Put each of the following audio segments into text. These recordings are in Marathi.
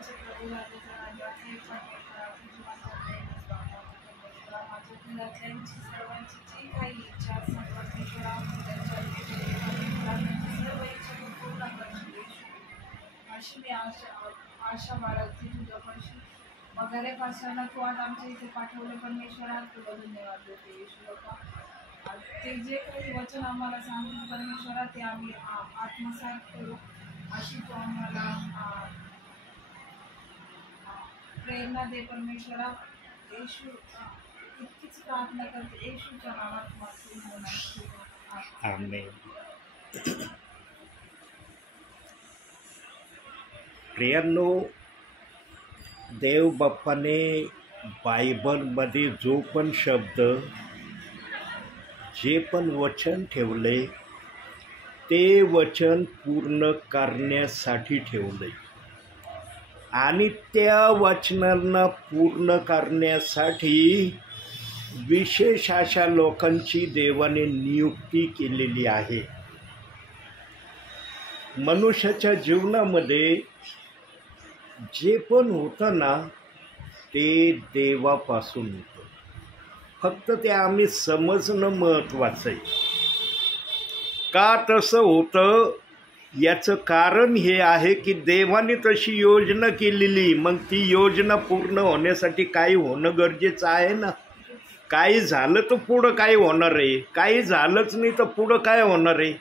आमचे प्रभू राजाचा राजाचे चांगले करा, तुझी माता देवच बाबा परमेश्वरा, माझ्या घरातल्यांची सर्वांची जी काही इच्छा असतात परमेश्वरा, त्यांच्या त्यांची सर्व इच्छा तू पूर्ण करशील येशू. अशी मी आशा बाळगते तुझ्यापाशी. वगैरे पासवाना तू आज आमच्या इथे पाठवले परमेश्वरा, तुला धन्यवाद देते येशू बाबा. ते जे काही वचन आम्हाला सांगून परमेश्वरा ते आम्ही आत्मसात करू अशी तू आम्हाला प्रेरणा दे परमेश्वरा येशू. इतकीच प्रार्थना करते येशूच्या नावात मागते. आमेन. प्रियांनो, देव बाप्पाने बायबलमध्ये जो पण शब्द, जे पण वचन ठेवले ते वचन पूर्ण करण्यासाठी ठेवले आणि त्या वचनांना पूर्ण करण्यासाठी विशेष अशा लोकांची देवाने नियुक्ती केलेली आहे. मनुष्याच्या जीवनामध्ये जे पण होतं ना ते देवापासून होतं, फक्त ते आम्ही समजणं महत्त्वाचं आहे. का तसं होतं याचं कारण हे आहे की देवाने तशी योजना केलेली, मग ती योजना पूर्ण होण्यासाठी काही होणं गरजेचं आहे ना. काही झालं तर पुढं काय होणार आहे, काही झालंच नाही तर पुढं काय होणार आहे.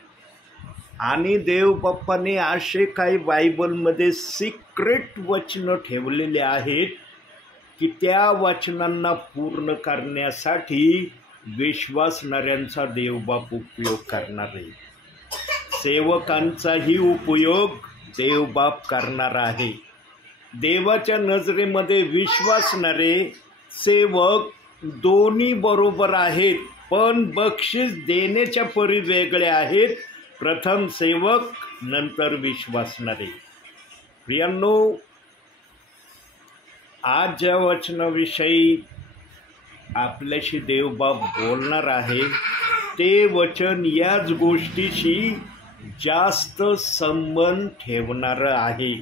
आणि देव बाप्पाने असे काही बायबलमध्ये सिक्रेट वचनं ठेवलेले आहेत की त्या वचनांना पूर्ण करण्यासाठी विश्वासणाऱ्यांचा देवबाप उपयोग करणार आहे. सेवकांचाही उपयोग देवबाप करणार आहे. देवाच्या नजरेमध्ये विश्वासणारे सेवक दोन्ही बरोबर आहेत, पण बक्षीस देण्याच्या परी वेगळे आहेत. प्रथम सेवक, नंतर विश्वासणारे. प्रियांनो, आज ज्या वचनाविषयी आपल्याशी देवबाप बोलणार आहे ते वचन याच गोष्टीशी जास्त संबंध ठेवणारं आहे.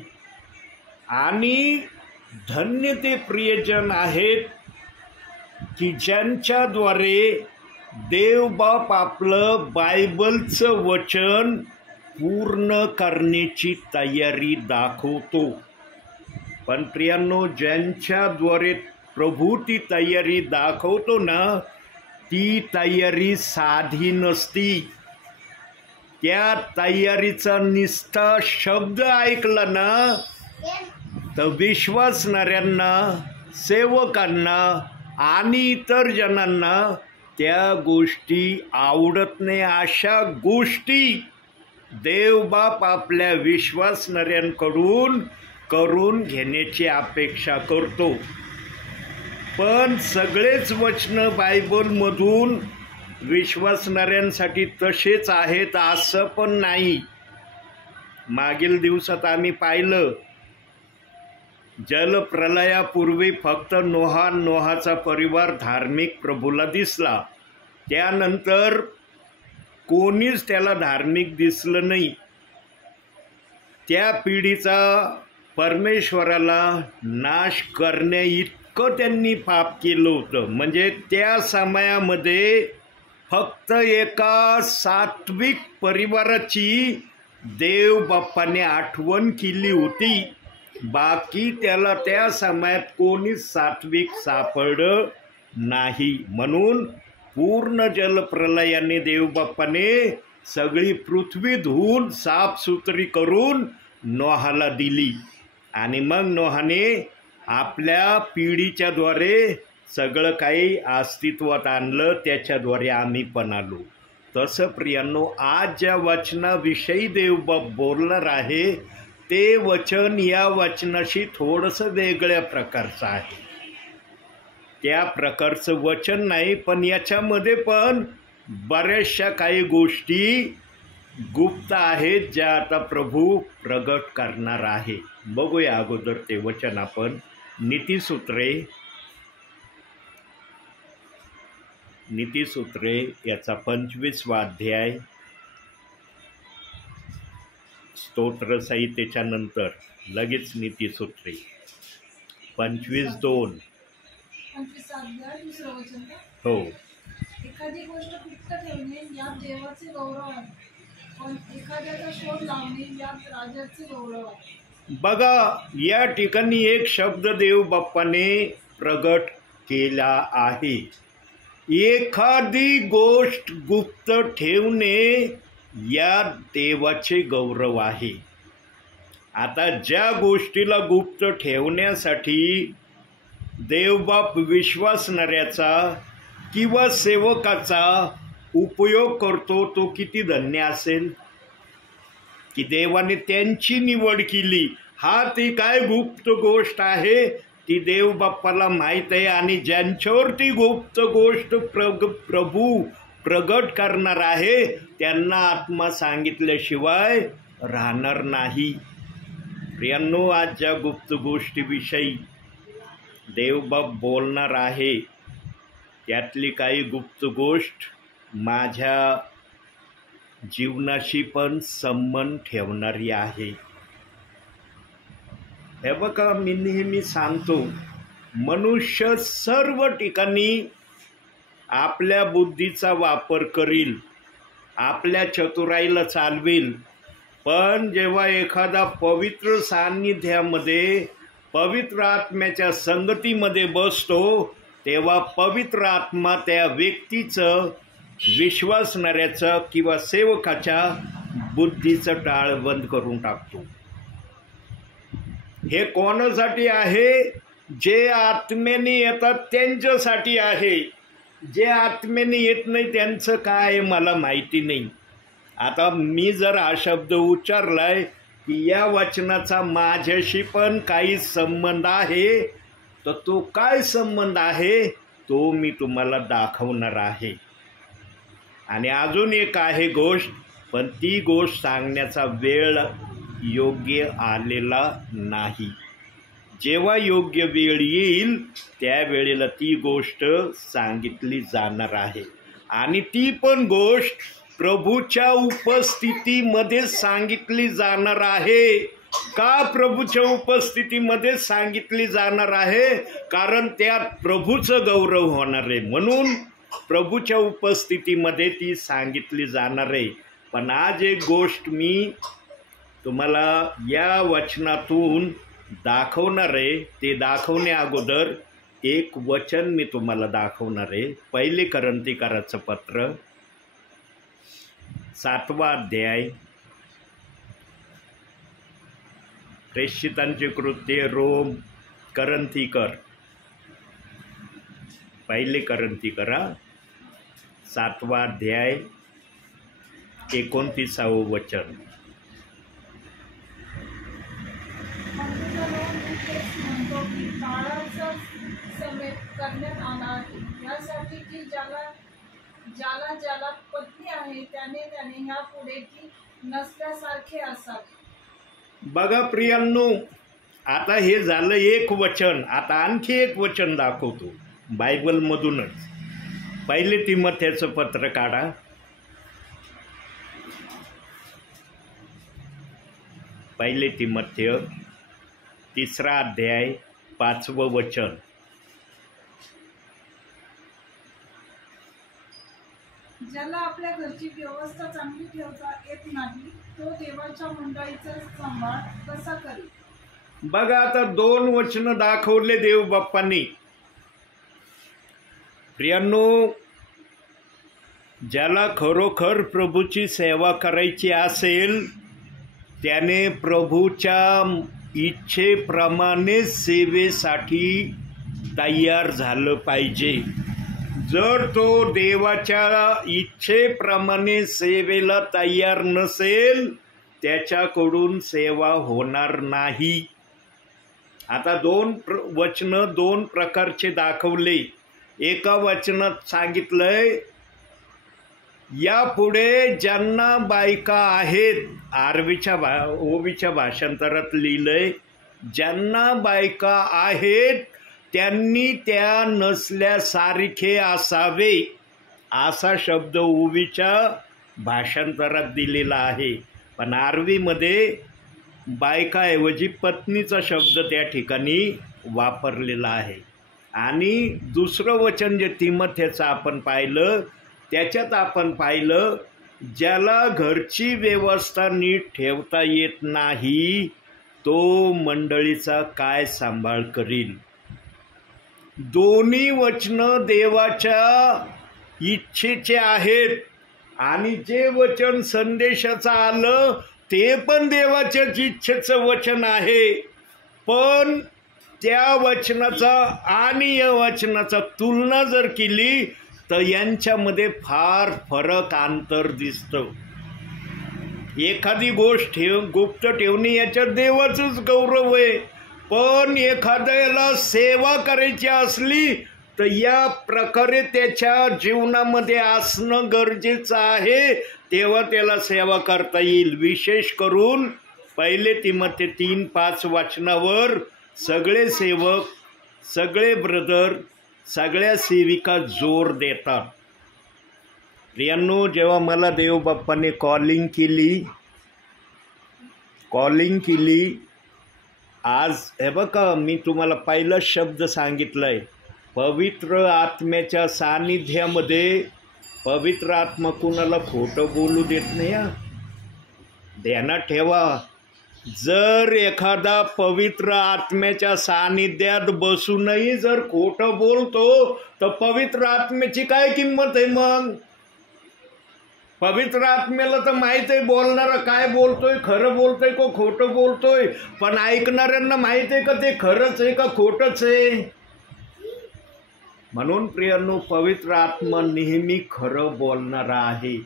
आणि धन्य ते प्रियजन आहेत की ज्यांच्याद्वारे देवबाप आपलं बायबलचं वचन पूर्ण करण्याची तयारी दाखवतो. पण प्रियांनो, ज्यांच्याद्वारे प्रभू ती तयारी दाखवतो ना, ती तयारी साधी नसती. त्या तयारीचा निस्ता शब्द ऐकला ना तर विश्वासणाऱ्यांना, सेवकांना आणि इतर जणांना त्या गोष्टी आवडत नाही. अशा गोष्टी देवबाप आपल्या विश्वासणाऱ्यांकडून करून घेण्याची अपेक्षा करतो. पण सगळेच वचनं बायबलमधून विश्वासणाऱ्यांसाठी तसेच आहेत असं पण नाही. मागील दिवसात आम्ही पाहिलं, जलप्रलयापूर्वी फक्त नोहाचा परिवार धार्मिक प्रभूला दिसला. त्यानंतर कोणीच त्याला धार्मिक दिसलं नाही. त्या पिढीचा परमेश्वराला नाश करण्याइतकं त्यांनी पाप केलं होतं. म्हणजे त्या समयामध्ये फक्त एका सात्विक परिवाराची देव बाप्पाने आठवण केली होती. बाकी त्याला त्या समयात कोणीच सात्विक सापडलं नाही. म्हणून पूर्ण जलप्रलयाने देवबाप्पाने सगळी पृथ्वी धुवून साफसुथरी करून नोहाला दिली. आणि मग नोहाने आपल्या पिढीच्या द्वारे सगळं काही अस्तित्वात आणलं, त्याच्याद्वारे आम्ही पण आलो. तसं प्रियांनो, आज ज्या वचनाविषयी देवबाप बोलणार आहे ते वचन या वचनाशी थोडंसं वेगळ्या प्रकारचं आहे. त्या प्रकारचं वचन नाही, पण याच्यामध्ये पण बऱ्याचशा काही गोष्टी गुप्त आहेत ज्या आता प्रभू प्रगट करणार आहे. बघूया अगोदर ते वचन आपण. नीतिसूत्रे याचा 25वा अध्याय, स्तोत्र संहितेच्या नंतर लगेच नीतीसूत्रे 25:2. 25 अध्याय 2 वचन का? हो. एखादी गोष्ट गुप्त ठेवणे यात देवाचे गौरव आहे, पण एखाद्याचा शोध लावणे यात राजाचे गौरव आहे. बघा, या ठिकाणी एक शब्द देव बाप्पाने प्रगट केला आहे. एखादी गोष्ट गुप्त ठेवणे यात देवाचे गौरव आहे. आता ज्या गोष्टीला गुप्त ठेवण्यासाठी देवबाप विश्वासणाऱ्याचा किंवा सेवकाचा उपयोग करतो, तो किती धन्य असेल की देवाने त्यांची निवड केली. हा ती काय गुप्त गोष्ट आहे ती देव बाप्पाला माहीत आहे, आणि ज्यांच्यावर ती गुप्त गोष्ट प्रभू प्रगट करणार आहे त्यांना आत्मा सांगितल्याशिवाय राहणार नाही. प्रियांनो, आज ज्या गुप्त गोष्टीविषयी देवबाप बोलणार आहे त्यातली काही गुप्त गोष्ट माझ्या जीवनाशी पण संबंध ठेवणारी आहे. हे बघा, मी नेहमी सांगतो, मनुष्य सर्व ठिकाणी आपल्या बुद्धीचा वापर करील, आपल्या चतुराईला चालवेल, पण जेव्हा एखादा पवित्र सान्निध्यामध्ये पवित्र आत्म्याच्या संगतीमध्ये बसतो तेव्हा पवित्र आत्मा त्या व्यक्तीचं, विश्वासणाऱ्याचं किंवा सेवकाच्या बुद्धीचं टाळ बंद करून टाकतो. हे कोणासाठी आहे? जे आत्म्याने येतात त्यांच्यासाठी आहे. जे आत्म्याने येत नाही त्यांचं काय मला माहिती नाही. आता मी जर हा शब्द उच्चारलाय की या वचनाचा माझ्याशी पण काही संबंध आहे, तर तो काय संबंध आहे तो मी तुम्हाला दाखवणार आहे. आणि अजून एक आहे गोष्ट, पण ती गोष्ट सांगण्याचा वेळ योग्य आलेला नाही. जेव्हा योग्य वेळ येईल त्यावेळेला ती गोष्ट सांगितली जाणार आहे. आणि ती पण गोष्ट प्रभूच्या उपस्थितीमध्ये सांगितली जाणार आहे. का प्रभूच्या उपस्थितीमध्ये सांगितली जाणार आहे? कारण त्यात प्रभूचं गौरव होणार आहे, म्हणून प्रभूच्या उपस्थितीमध्ये ती सांगितली जाणार आहे. पण आज एक गोष्ट मी तुम्हाला या वचनातून दाखवणार आहे. ते दाखवण्या अगोदर एक वचन मी तुम्हाला दाखवणार आहे. 1 करंथीकराचं पत्र 7वा अध्याय, प्रेषितांचे कृत्य, रोम, करंथीकर, 1 करंथीकरा 7वा अध्याय 29वे वचन. म्हणतो की काळाचा समेट करण्यात आला आहे, यासाठी की ज्याला ज्याला पत्नी आहे त्याने ह्या पुढे की नसल्यासारखे असावे. बघा प्रियांनो, आता हे झालं एक वचन. आता आणखी एक वचन दाखवतो बायबलमधूनच. 1 तिमोथेचं पत्र काढा. 1 तिमोथेय 3रा अध्याय 5वं वचन. ज्याला आपल्या घरची व्यवस्था चांगली ठेवता येत नाही तो देवाच्या मंडळीचा सांभाळ कसा करेल? बघा, आता 2 वचनं दाखवले देव बाप्पांनी. प्रियांनो, ज्याला खरोखर प्रभूची सेवा करायची असेल त्याने प्रभूच्या इच्छेप्रमाणे सेवेसाठी तयार झालं पाहिजे. जर तो देवाच्या इच्छेप्रमाणे सेवेला तयार नसेल त्याच्याकडून सेवा होणार नाही. आता 2 वचनं 2 प्रकारचे दाखवले. एका वचनात सांगितलंय यापुढे ज्यांना बायका आहेत, ओवीच्या भाषांतरात लिहिलंय ज्यांना बायका आहेत त्यांनी त्या नसल्यासारखे असावे, असा शब्द ओवीच्या भाषांतरात दिलेला आहे. पण आरवीमध्ये बायकाऐवजी पत्नीचा शब्द त्या ठिकाणी वापरलेला आहे. आणि दुसरं वचन जे तिमोथेचं आपण पाहिलं, त्याच्यात आपण पाहिलं, ज्याला घरची व्यवस्था नीट ठेवता येत नाही तो मंडळीचा काय सांभाळ करील. दोन्ही वचनं देवाच्या इच्छेचे आहेत आणि जे वचन संदेशाचं आलं ते पण देवाच्याच इच्छेचं वचन आहे. पण त्या वचनाचा आणि या वचनाचा तुलना जर केली तर यांच्यामध्ये फार फरक अंतर दिसतं. एखादी गोष्ट गुप्त ठेवणे याच्यात देवाचंच गौरव आहे, पण एखाद्याला सेवा करायची असली तर या प्रकारे त्याच्या जीवनामध्ये असणं गरजेचं आहे, तेव्हा त्याला सेवा करता येईल. विशेष करून 1 तिमोथेय 3:5 वचनावर सगळे सेवक, सगळे ब्रदर, सगळ्या सेविका जोर देतात. प्रियांनो, जेव्हा मला देवबाप्पाने कॉलिंग केली आज हे बघा, मी तुम्हाला पहिला शब्द सांगितलाय, पवित्र आत्म्याच्या सानिध्यामध्ये पवित्र आत्मा कुणाला खोटं बोलू देत नाही. ध्यानात ठेवा, जर एखादा पवित्र आत्म्याच्या सानिध्यात बसूनही जर खोटं बोलतो तर पवित्र आत्म्याची काय किंमत आहे मग? पवित्र आत्म्याला तर माहित आहे बोलणारा काय बोलतोय, खरं बोलतोय का खोटं बोलतोय, पण ऐकणाऱ्यांना माहित आहे का ते खरंच आहे का खोटंच आहे. म्हणून प्रियांनो, पवित्र आत्मा नेहमी खरं बोलणारा आहे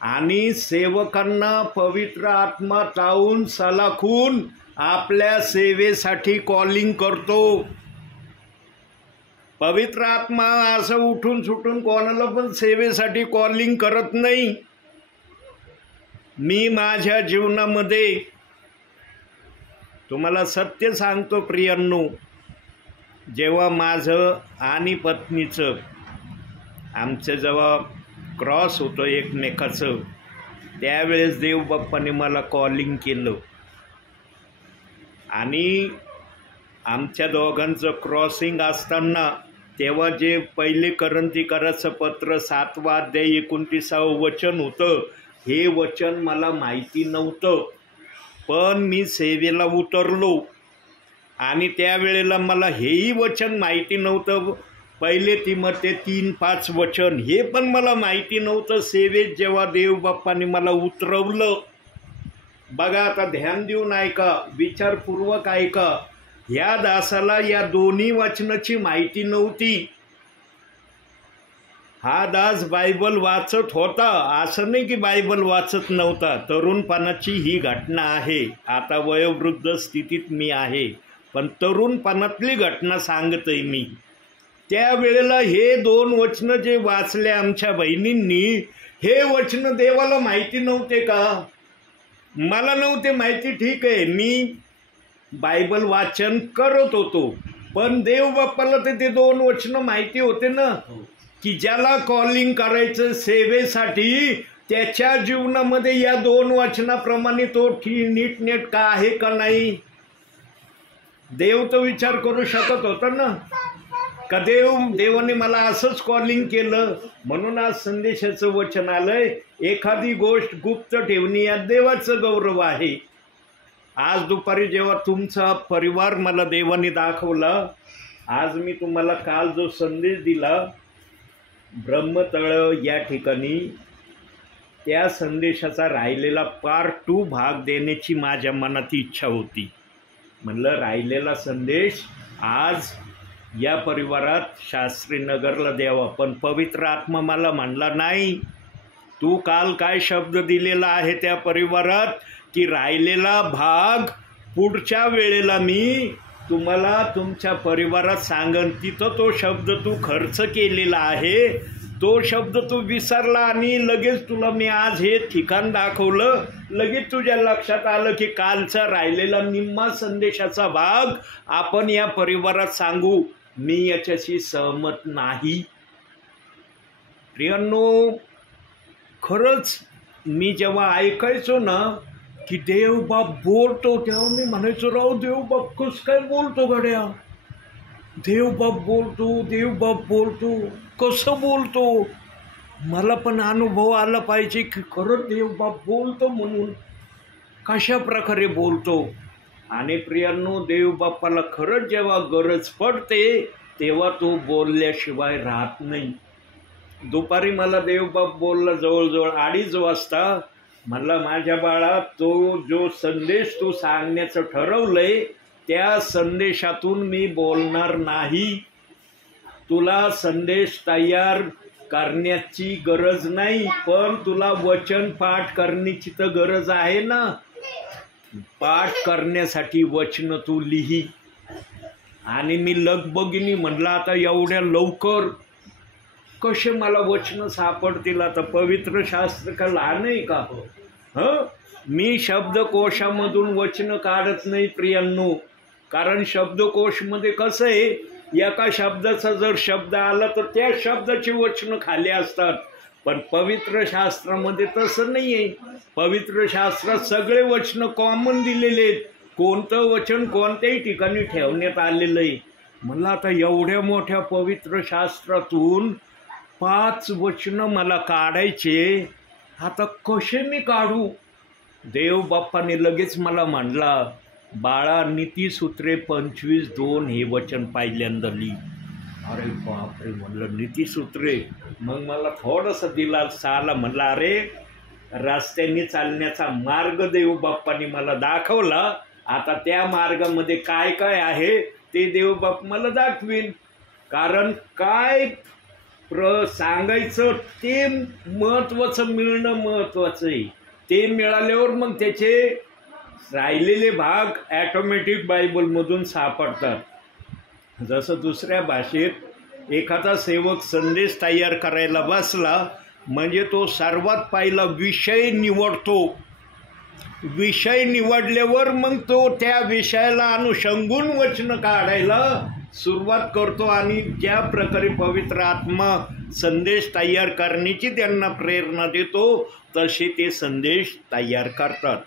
आणि सेवकांना पवित्र आत्मा चावून सलाखून आपल्या सेवेसाठी कॉलिंग करतो. पवित्र आत्मा असं उठून सुटून कोणाला पण सेवेसाठी कॉलिंग करत नाही. मी माझ्या जीवनामध्ये तुम्हाला सत्य सांगतो प्रियांनो, जेव्हा माझं आणि पत्नीचं आमचं जेव्हा क्रॉस होतं एकमेकाचं, त्यावेळेस देवबाप्पाने मला कॉलिंग केलं आणि आमच्या दोघांचं क्रॉसिंग असताना तेव्हा जे पहिले करंथीकराचं पत्र 7वा अध्याय 29वे वचन होतं, हे वचन मला माहिती नव्हतं, पण मी सेवेला उतरलो आणि त्यावेळेला मला हेही वचन माहिती नव्हतं. 1 तिमोथेय 3:5 वचन हे पण मला माहिती नव्हतं. सेवेत जेव्हा देवबाप्पाने मला उतरवलं, बघा आता ध्यान देऊन ऐका, विचारपूर्वक ऐका, ह्या दासाला या दोन्ही वचनाची माहिती नव्हती. हा दास बायबल वाचत होता, असं नाही की बायबल वाचत नव्हता. तरुणपणाची ही घटना आहे. आता वयोवृद्ध स्थितीत मी आहे, पण तरुणपणातली घटना सांगतोय मी. त्यावेळेला हे 2 वचनं जे वाचले आमच्या बहिणींनी, हे वचनं देवाला माहिती नव्हते का? मला नव्हते माहिती, ठीक आहे, मी बायबल वाचन करत होतो, पण देवबाप्पाला ते 2 वचनं माहिती होते ना, की ज्याला कॉलिंग करायचं सेवेसाठी त्याच्या जीवनामध्ये या 2 वचनाप्रमाणे तो नीटनेटका आहे का नाही. देव तो विचार करू शकत होता ना, का देवाने मला असंच कॉलिंग केलं. म्हणून आज संदेशाचं वचन आलंय, एखादी गोष्ट गुप्त ठेवणे यात देवाचं गौरव आहे. आज दुपारी जेव्हा तुमचा परिवार मला देवाने दाखवला, आज मी तुम्हाला काल जो संदेश दिला ब्रह्मतळ या ठिकाणी, त्या संदेशाचा राहिलेला पार्ट 2 भाग देण्याची माझ्या मनात इच्छा होती. म्हणलं राहिलेला संदेश आज या परिवारात शास्त्रीनगरला द्यावा, पण पवित्र आत्मा मला म्हणला नाही, तू काल काय शब्द दिलेला आहे त्या परिवारात की राहिलेला भाग पुढच्या वेळेला मी तुम्हाला तुमच्या परिवारात सांगन. तिथं तो शब्द तू खर्च केलेला आहे, तो शब्द तू विसरला आणि लगेच तुला मी आज हे ठिकाण दाखवलं, लगेच तुझ्या लक्षात आलं की कालचा राहिलेला निम्मा संदेशाचा भाग आपण या परिवारात सांगू. मी याच्याशी सहमत नाही. प्रियांनो, खरंच मी जेव्हा ऐकायचो ना, की देवबाप बोलतो, तेव्हा मी म्हणायचो राव देवबाप कसं काय बोलतो गड्या, देवबाप बोलतो कसं बोलतो. मला पण अनुभव आला पाहिजे की खरंच देवबाप बोलतो म्हणून, कशा प्रकारे बोलतो. आणि प्रियांनो, देवबापाला खरंच जेव्हा गरज पडते तेव्हा तो बोलल्याशिवाय राहत नाही. दुपारी मला देवबाप बोलला जवळजवळ 2:30 वाजता. म्हणला माझ्या बाळा, तो जो संदेश तू सांगण्याचं ठरवलंय त्या संदेशातून मी बोलणार नाही. तुला संदेश तयार करण्याची गरज नाही, पण तुला वचन पाठ करण्याची तर गरज आहे ना. पाठ करण्यासाठी वचन तू लिही. आणि मी लगबगीने म्हणलं आता एवढ्या लवकर कसे मला वचन सापडतील. आता पवित्र शास्त्र का लहान आहे का? मी शब्दकोशामधून वचन काढत नाही प्रियांनो. कारण शब्दकोशमध्ये कसं आहे, एका शब्दाचा जर शब्द आला तर त्या शब्दाची वचनं खाली असतात. पण पवित्र शास्त्रामध्ये तसं नाही आहे. पवित्र शास्त्रात सगळे वचनं कॉमन दिलेले आहेत. कोणतं वचन कोणत्याही ठिकाणी ठेवण्यात आलेलं आहे. मला आता एवढ्या मोठ्या पवित्र शास्त्रातून 5 वचनं मला काढायचे, आता कसे मी काढू. देवबाप्पाने लगेच मला म्हणला, बाळा नीतिसूत्रे 25:2 हे वचन पहिल्यांदा लिही. अरे बापरे म्हणलं नीतिसूत्रे. मग मला थोडंसं दिलासा आला. म्हणलं अरे रस्त्याने चालण्याचा मार्ग देवबाप्पाने मला दाखवला. आता त्या मार्गामध्ये काय काय आहे ते देवबाप मला दाखवीन. कारण काय सांगायचं ते महत्त्वाचं, मिळणं महत्त्वाचं आहे. ते मिळाल्यावर मग त्याचे राहिलेले भाग ॲटोमॅटिक बायबलमधून सापडतात. जसं दुसऱ्या भाषेत एखादा सेवक संदेश तयार करायला बसला म्हणजे तो सर्वात पहिला विषय निवडतो. विषय निवडल्यावर मग तो त्या विषयाला अनुषंगून वचन काढायला सुरुवात करतो. आणि ज्या प्रकारे पवित्र आत्मा संदेश तयार करण्याची त्यांना प्रेरणा देतो तसे ते संदेश तयार करतात.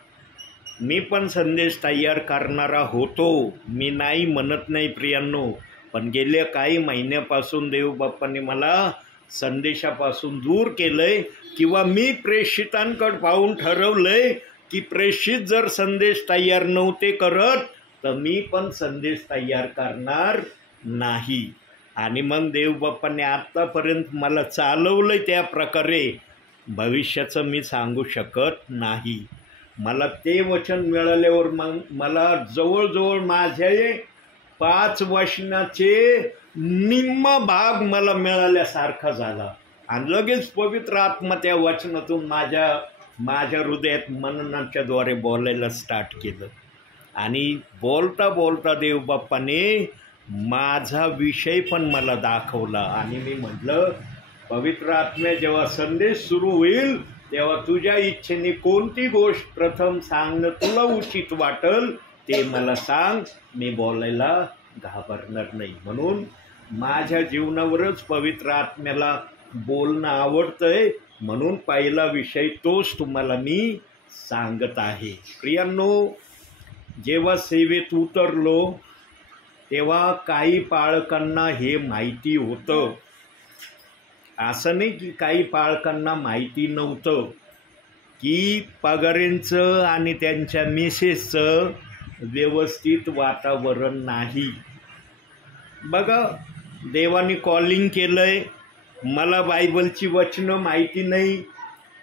मी पण संदेश तयार करणारा होतो, मी नाही म्हणत नाही प्रियांनो. पण गेल्या काही महिन्यापासून देवबाप्पांनी मला संदेशापासून दूर केलंय. किंवा मी प्रेषितांकडे पाहून ठरवलंय की प्रेषित जर संदेश तयार नव्हते करत तर मी पण संदेश तयार करणार नाही. आणि मग देवबाप्पांनी आत्तापर्यंत मला चालवलंय त्या प्रकारे भविष्याचं मी सांगू शकत नाही. मला ते वचन मिळाल्यावर मग मला जवळजवळ माझे 5 वचनाचे निम्मा भाग मला मिळाल्यासारखा झाला. आणि लगेच पवित्र आत्मा त्या वचनातून माझ्या हृदयात मननाच्याद्वारे बोलायला स्टार्ट केलं. आणि बोलता बोलता देवबाप्पाने माझा विषय पण मला दाखवला. आणि मी म्हटलं पवित्र आत्म्या, जेव्हा संदेश सुरू होईल तेव्हा तुझ्या इच्छेने कोणती गोष्ट प्रथम सांगणं तुला उचित वाटेल ते मला सांग. मी बोलायला घाबरणार नाही. म्हणून माझ्या जीवनावरच पवित्र आत्म्याला बोलणं आवडतंय. म्हणून पहिला विषय तोच तुम्हाला मी सांगत आहे. प्रियांनो, जेव्हा सेवेत उतरलो तेव्हा काही पालकांना हे माहिती होतं. असं नाही की काही पालकांना माहिती नव्हतं की पगारेंचं आणि त्यांच्या मिसेसचं व्यवस्थित वातावरण नाही. बघा, देवाने कॉलिंग केलं आहे. मला बायबलची वचनं माहिती नाही.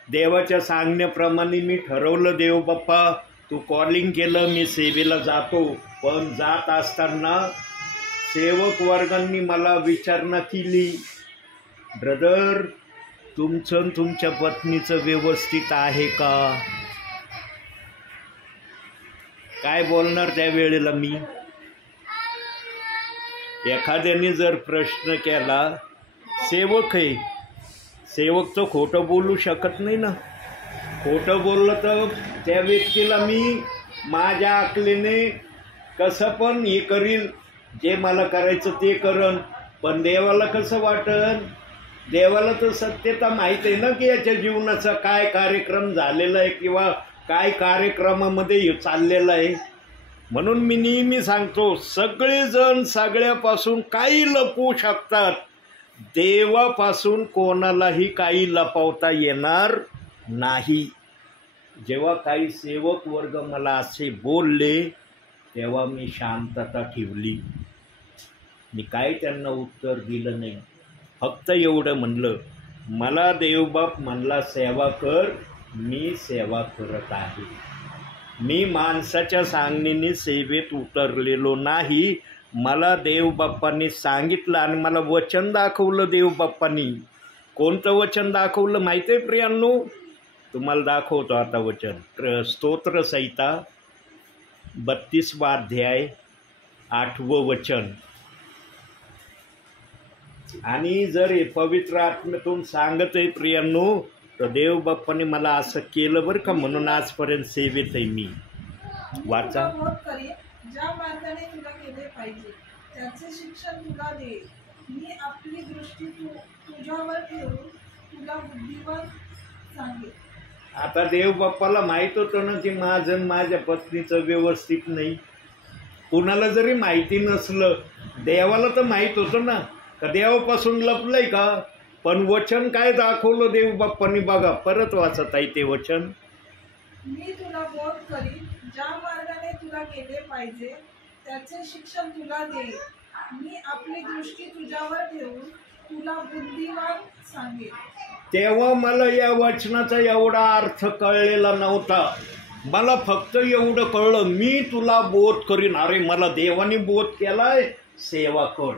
देवाच्या सांगण्याप्रमाणे मी ठरवलं, देवबाप्पा तू कॉलिंग केलं, मी सेवेला जातो. पण जात असताना सेवक वर्गांनी मला विचारणा केली, ब्रदर तुमचं तुमच्या पत्नीचं व्यवस्थित आहे का? काय बोलणार त्यावेळेला मी? एखाद्याने जर प्रश्न केला, सेवक आहे, सेवक तर खोटं बोलू शकत नाही ना. खोटं बोललं तर त्या व्यक्तीला मी माझ्या अकलेने कसं पण हे करील, जे मला करायचं ते करन. पण देवाला कसं वाटन? देवाला तर सत्यता माहीत आहे ना की याच्या जीवनाचा काय कार्यक्रम झालेला आहे किंवा काय कार्यक्रमामध्ये चाललेलं आहे. म्हणून मी नेहमी सांगतो, सगळेजण सगळ्यापासून काही लपवू शकतात, देवापासून कोणालाही काही लपवता येणार नाही. जेव्हा काही सेवक वर्ग मला असे बोलले तेव्हा मी शांतता ठेवली. मी काय त्यांना उत्तर दिलं नाही. फक्त एवढं म्हणलं, मला देवबाप म्हणला सेवा कर, मी सेवा करत आहे. मी माणसाच्या सांगणीने सेवेत उतरलेलो नाही. मला देवबाप्पांनी सांगितलं आणि मला वचन दाखवलं. देवबाप्पांनी कोणतं वचन दाखवलं माहिती आहे प्रियांनो? तुम्हाला दाखवतो आता वचन. स्तोत्रसंहिता 32वा अध्याय 8वं वचन. आणि जर हे पवित्र आत्म्यातून सांगत आहे प्रियांनो, तर देवबाप्पाने मला असं केलं बरं का, म्हणून आजपर्यंत सेवेत आहे मी. वाचा. ज्या मार्गाने तुला केले पाहिजे त्याचे शिक्षण तुला दे. मी आपली दृष्टी तुझ्यावर ठेवून तुला बुद्धिवान सांगेन. आता देवबाप्पाला माहीत होतं ना की माझं माझ्या पत्नीचं व्यवस्थित नाही. कुणाला जरी माहिती नसलं, देवाला तर माहीत होतं ना. का देवापासून लपलंय का? पण वचन काय दाखवलं देवबाप्पांनी बघा. परत वाचत आहे ते वचन. मी तुला बोध करीन, ज्या मार्गाने तुला गेले पाहिजे त्याचे शिक्षण तुला दे. मी आपली दृष्टी तुझ्यावर ठेवून तुला बुद्धिवान सांगेन. तेव्हा मला या वचनाचा एवढा अर्थ कळलेला नव्हता. मला फक्त एवढं कळलं, मी तुला बोध करीन. अरे मला देवाने बोध केलाय, सेवा कर.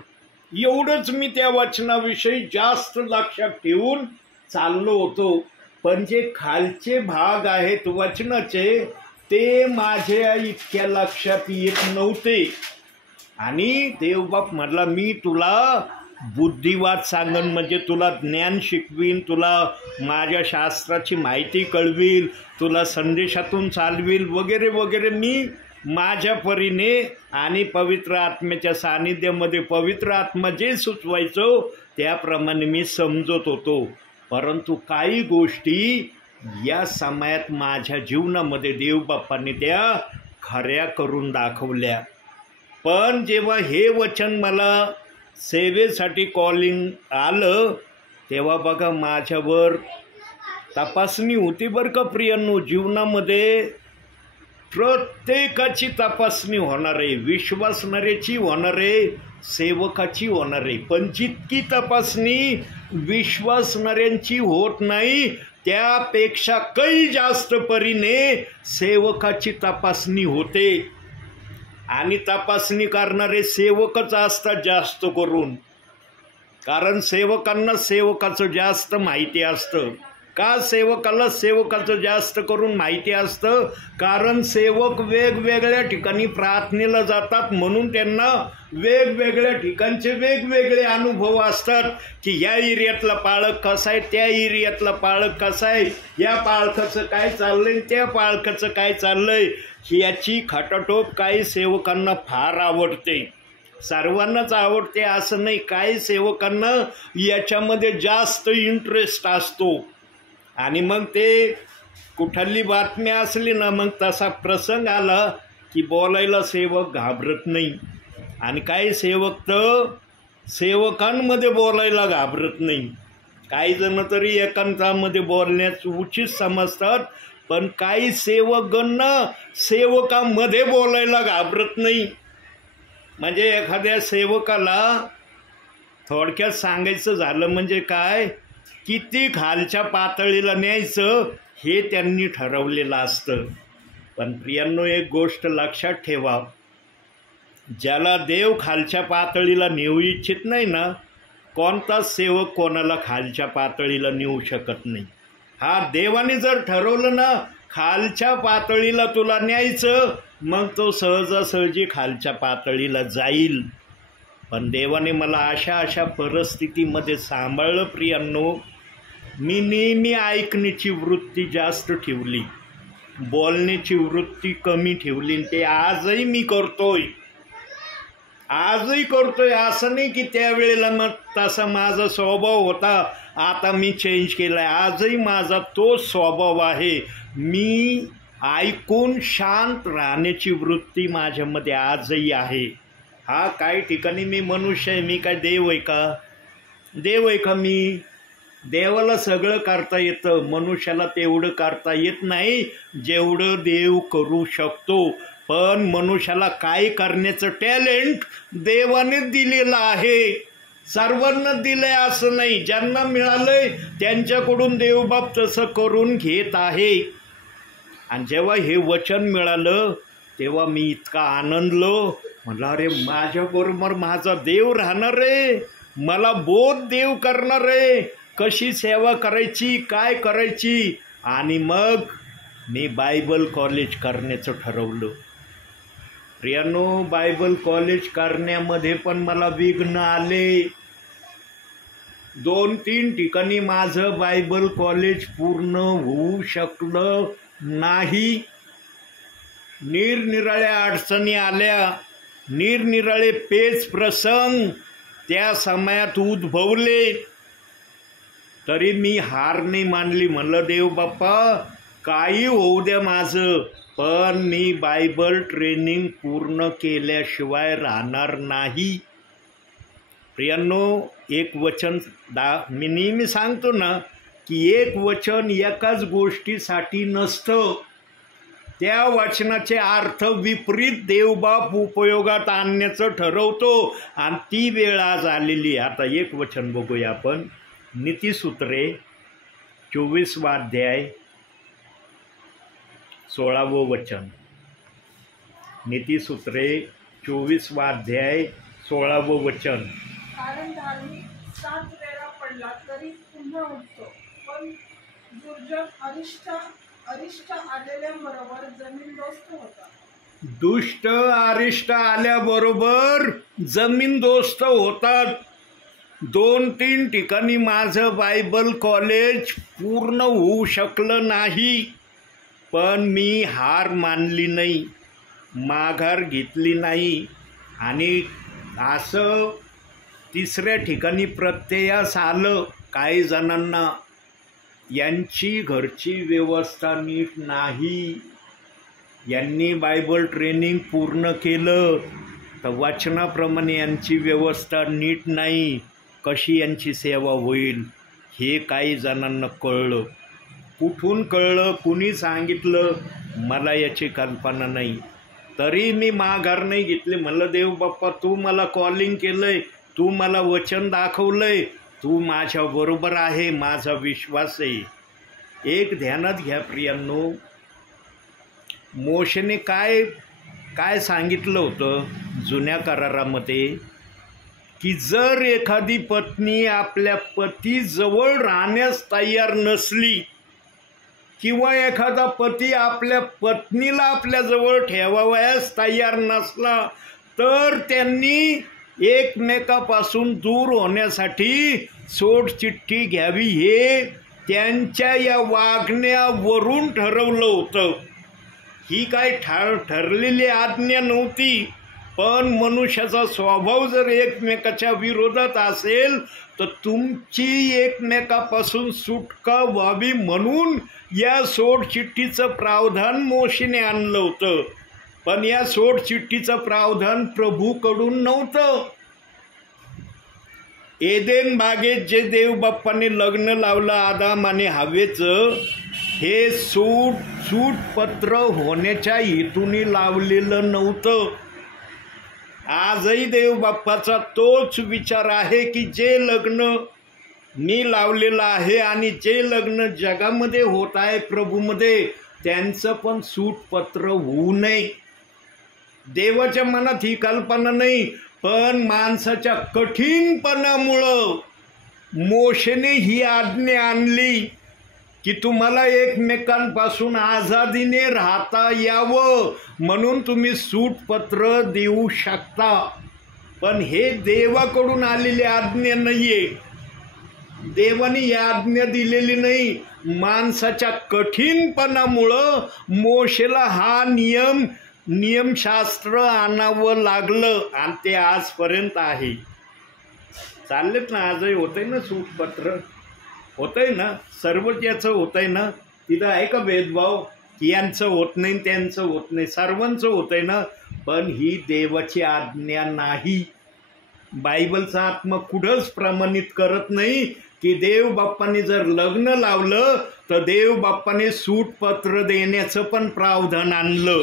एवढंच मी त्या वचनाविषयी जास्त लक्षात ठेवून चाललो होतो. पण जे खालचे भाग आहेत वचनाचे ते माझ्या इतक्या लक्षात येत नव्हते. आणि देवबाप म्हटला, मी तुला बुद्धिवाद सांगन, म्हणजे तुला ज्ञान शिकवीन, तुला माझ्या शास्त्राची माहिती कळवील, तुला संदेशातून चालवील वगैरे वगैरे. मी माझ्या परीने आणि पवित्र आत्म्याच्या सानिध्यामध्ये पवित्र आत्मा जे सुचवायचो त्याप्रमाणे मी समजत होतो. परंतु काही गोष्टी या समयात माझ्या जीवनामध्ये देवबाप्पांनी त्या खऱ्या करून दाखवल्या. पण जेव्हा हे वचन मला सेवेसाठी कॉलिंग आलं तेव्हा बघा माझ्यावर तपासणी होती बरं का प्रियांनो. जीवनामध्ये प्रत्येकाची तपासणी होणार आहे, विश्वासणाऱ्याची होणार आहे, सेवकाची होणार आहे. पण जितकी तपासणी विश्वासणाऱ्यांची होत नाही त्यापेक्षा काही जास्त परीने सेवकाची तपासणी होते. आणि तपासणी करणारे सेवकच असतात जास्त करून. कारण सेवकांना सेवकाचं जास्त माहिती असतं. का सेवकाला सेवकाचं जास्त करून माहिती असतं? कारण सेवक वेगवेगळ्या ठिकाणी प्रार्थनेला जातात, म्हणून त्यांना वेगवेगळ्या ठिकाणचे वेगवेगळे अनुभव असतात की या एरियातला पाळक कसा आहे, त्या एरियातला पाळक कसा आहे, या पाळकाचं काय चाललंय, त्या पाळकाचं काय चाललंय. याची खटाटोप काही सेवकांना फार आवडते. सर्वांनाच आवडते असं नाही, काही सेवकांना याच्यामध्ये जास्त इंटरेस्ट असतो. आणि मग ते कुठली बातमी असली ना, मग तसा प्रसंग आला की बोलायला सेवक घाबरत नाही. आणि काही सेवक तर सेवकांमध्ये बोलायला घाबरत नाही. काही जण तरी एकांतामध्ये बोलण्यास उचित समजतात, पण काही सेवकगण सेवकामध्ये बोलायला घाबरत नाही. म्हणजे एखाद्या सेवकाला थोडक्यात सांगायचं झालं म्हणजे काय, किती खालच्या पातळीला न्यायचं हे त्यांनी ठरवलेलं असतं. पण प्रियांनो, एक गोष्ट लक्षात ठेवा, ज्याला देव खालच्या पातळीला नेऊ इच्छित नाही ना, कोणताच सेवक कोणाला खालच्या पातळीला नेऊ शकत नाही. हा देवाने जर ठरवलं ना खालच्या पातळीला तुला न्यायचं, मग तो सहजासहजी खालच्या पातळीला जाईल. पण देवाने मला अशा अशा परिस्थितीमध्ये सांभाळलं प्रियांनो. मी नेहमी ऐकण्याची वृत्ती जास्त ठेवली, बोलण्याची वृत्ती कमी ठेवली. ते आजही मी करतोय, आजही करतोय. असं नाही की त्यावेळेला मग तसा माझा स्वभाव होता, आता मी चेंज केला आहे. आजही माझा तोच स्वभाव आहे. मी ऐकून शांत राहण्याची वृत्ती माझ्यामध्ये आजही आहे. हा काही ठिकाणी मी मनुष्य आहे, मी काय देव आहे का? देव आहे का मी? देवाला सगळं करता येतं, मनुष्याला तेवढं करता येत नाही जेवढं देव करू शकतो. पण मनुष्याला काय करण्याचं टॅलेंट देवाने दिलेलं आहे. सर्वांना दिलंय असं नाही, ज्यांना मिळालंय त्यांच्याकडून देवबाप तसं करून घेत आहे. आणि जेव्हा हे वचन मिळालं तेव्हा मी इतका आनंदलो, म्हटलं अरे माझ्याबरोबर माझा देव राहणार रे, मला बोध देव करणार रे, कशी सेवा करायची, काय करायची. आणि मग मी बायबल कॉलेज करण्याचं ठरवलं. प्रियानो, बायबल कॉलेज करण्यामध्ये पण मला विघ्न आले. 2-3 ठिकाणी माझं बायबल कॉलेज पूर्ण होऊ शकलं नाही. निरनिराळ्या अडचणी आल्या, निरनिराळे पेच प्रसंग त्या समयात उद्भवले, तरी मी हार नाही मानली. म्हणलं देव बाप्पा काही होऊ द्या माझं, पण मी बायबल ट्रेनिंग पूर्ण केल्याशिवाय राहणार नाही. प्रियांनो, एक वचन मी नेहमी सांगतो ना की एक वचन एकाच गोष्टीसाठी नसतं, त्या वचनाचे अर्थ विपरीत देवबाप उपयोगात आणण्याचं ठरवतो. आणि ती वेळ आज आलेली. आता एक वचन बघूया आपण. नीतिसूत्रे 24वा अध्याय 16वं वचन. नीतिसूत्रे 24वा अध्याय 16वं वचन. कारण धार्मिक 7 वेळा पडला तरी पुन्हा उठतो, पण दुर्जन अरिष्ट आलेल्याबरोबर जमीनदोस्त होता. दुष्ट अरिष्ट आल्याबरोबर जमीनदोस्त होतात. 2-3 ठिकाणी माझं बायबल कॉलेज पूर्ण होऊ शकलं नाही, पण मी हार मानली नाही, माघार घेतली नाही. आणि असं 3ऱ्या ठिकाणी प्रत्ययास आलं काही जणांना, यांची घरची व्यवस्था नीट नाही, यांनी बायबल ट्रेनिंग पूर्ण केलं तर वचनाप्रमाणे यांची व्यवस्था नीट नाही, कशी यांची सेवा होईल हे काही जणांना कळलं. कुठून कळलं, कुणी सांगितलं, मला याची कल्पना नाही. तरी मी माघार नाही घेतली. म्हणलं देव बाप्पा तू मला कॉलिंग केलंय, तू मला वचन दाखवलंय, तू माझ्याबरोबर आहे, माझा विश्वास आहे. एक ध्यानात घ्या प्रियांनो, मोशेने काय सांगितलं होतं जुन्या करारामध्ये की जर एखादी पत्नी आपल्या पतीजवळ राहण्यास तयार नसली किंवा एखादा पती आपल्या पत्नीला आपल्याजवळ ठेवावयास तयार नसला तर त्यांनी एकमेकापासून दूर होण्यासाठी सोडचिठ्ठी घ्यावी, हे त्यांच्या या वागण्यावरून ठरवलं होतं. ही काय ठरलेली आज्ञा नव्हती, पण मनुष्याचा स्वभाव जर एकमेकाच्या विरोधात असेल तर तुमची एकमेकापासून सुटका व्हावी म्हणून या सोडचिठ्ठीचं प्रावधान मोशेने आणलं होतं. पण या सोडचिठ्ठीचं प्रावधान प्रभूकडून नव्हतं. एदेन बागेत जे देवबाप्पाने लग्न लावलं आदाम आणि हव्वेचं, हे सूटपत्र होण्याच्या हेतूने लावलेलं नव्हतं. आजही देवबाप्पाचा तोच विचार आहे की जे लग्न मी लावलेलं आहे आणि जे लग्न जगामध्ये होत आहे प्रभूमध्ये, त्यांचं पण सूटपत्र होऊ नये. देवाच्या मनात ही कल्पना नाही, पण माणसाच्या कठीणपणामुळं मोशेने ही आज्ञा आणली की तुम्हाला एकमेकांपासून आझादीने राहता यावं म्हणून तुम्ही सूटपत्र देऊ शकता. पण हे देवाकडून आलेली आज्ञा नाहीये, देवाने ही आज्ञा दिलेली नाही. माणसाच्या कठीणपणामुळं मोशेला हा नियमशास्त्र आणावं लागलं आणि ते आजपर्यंत आहे. चाललेत ना, आजही होतंय ना सूटपत्र, होतंय ना, सर्वच याचं होतंय ना. तिथं आहे का भेदभाव? की यांचं होत नाही त्यांचं होत नाही, सर्वांचं होत आहे ना, पण ही देवाची आज्ञा नाही. बायबलचा आत्मा कुठंच प्रमाणित करत नाही की देव बाप्पाने जर लग्न लावलं तर देव बाप्पाने सूटपत्र देण्याचं पण प्रावधान आणलं.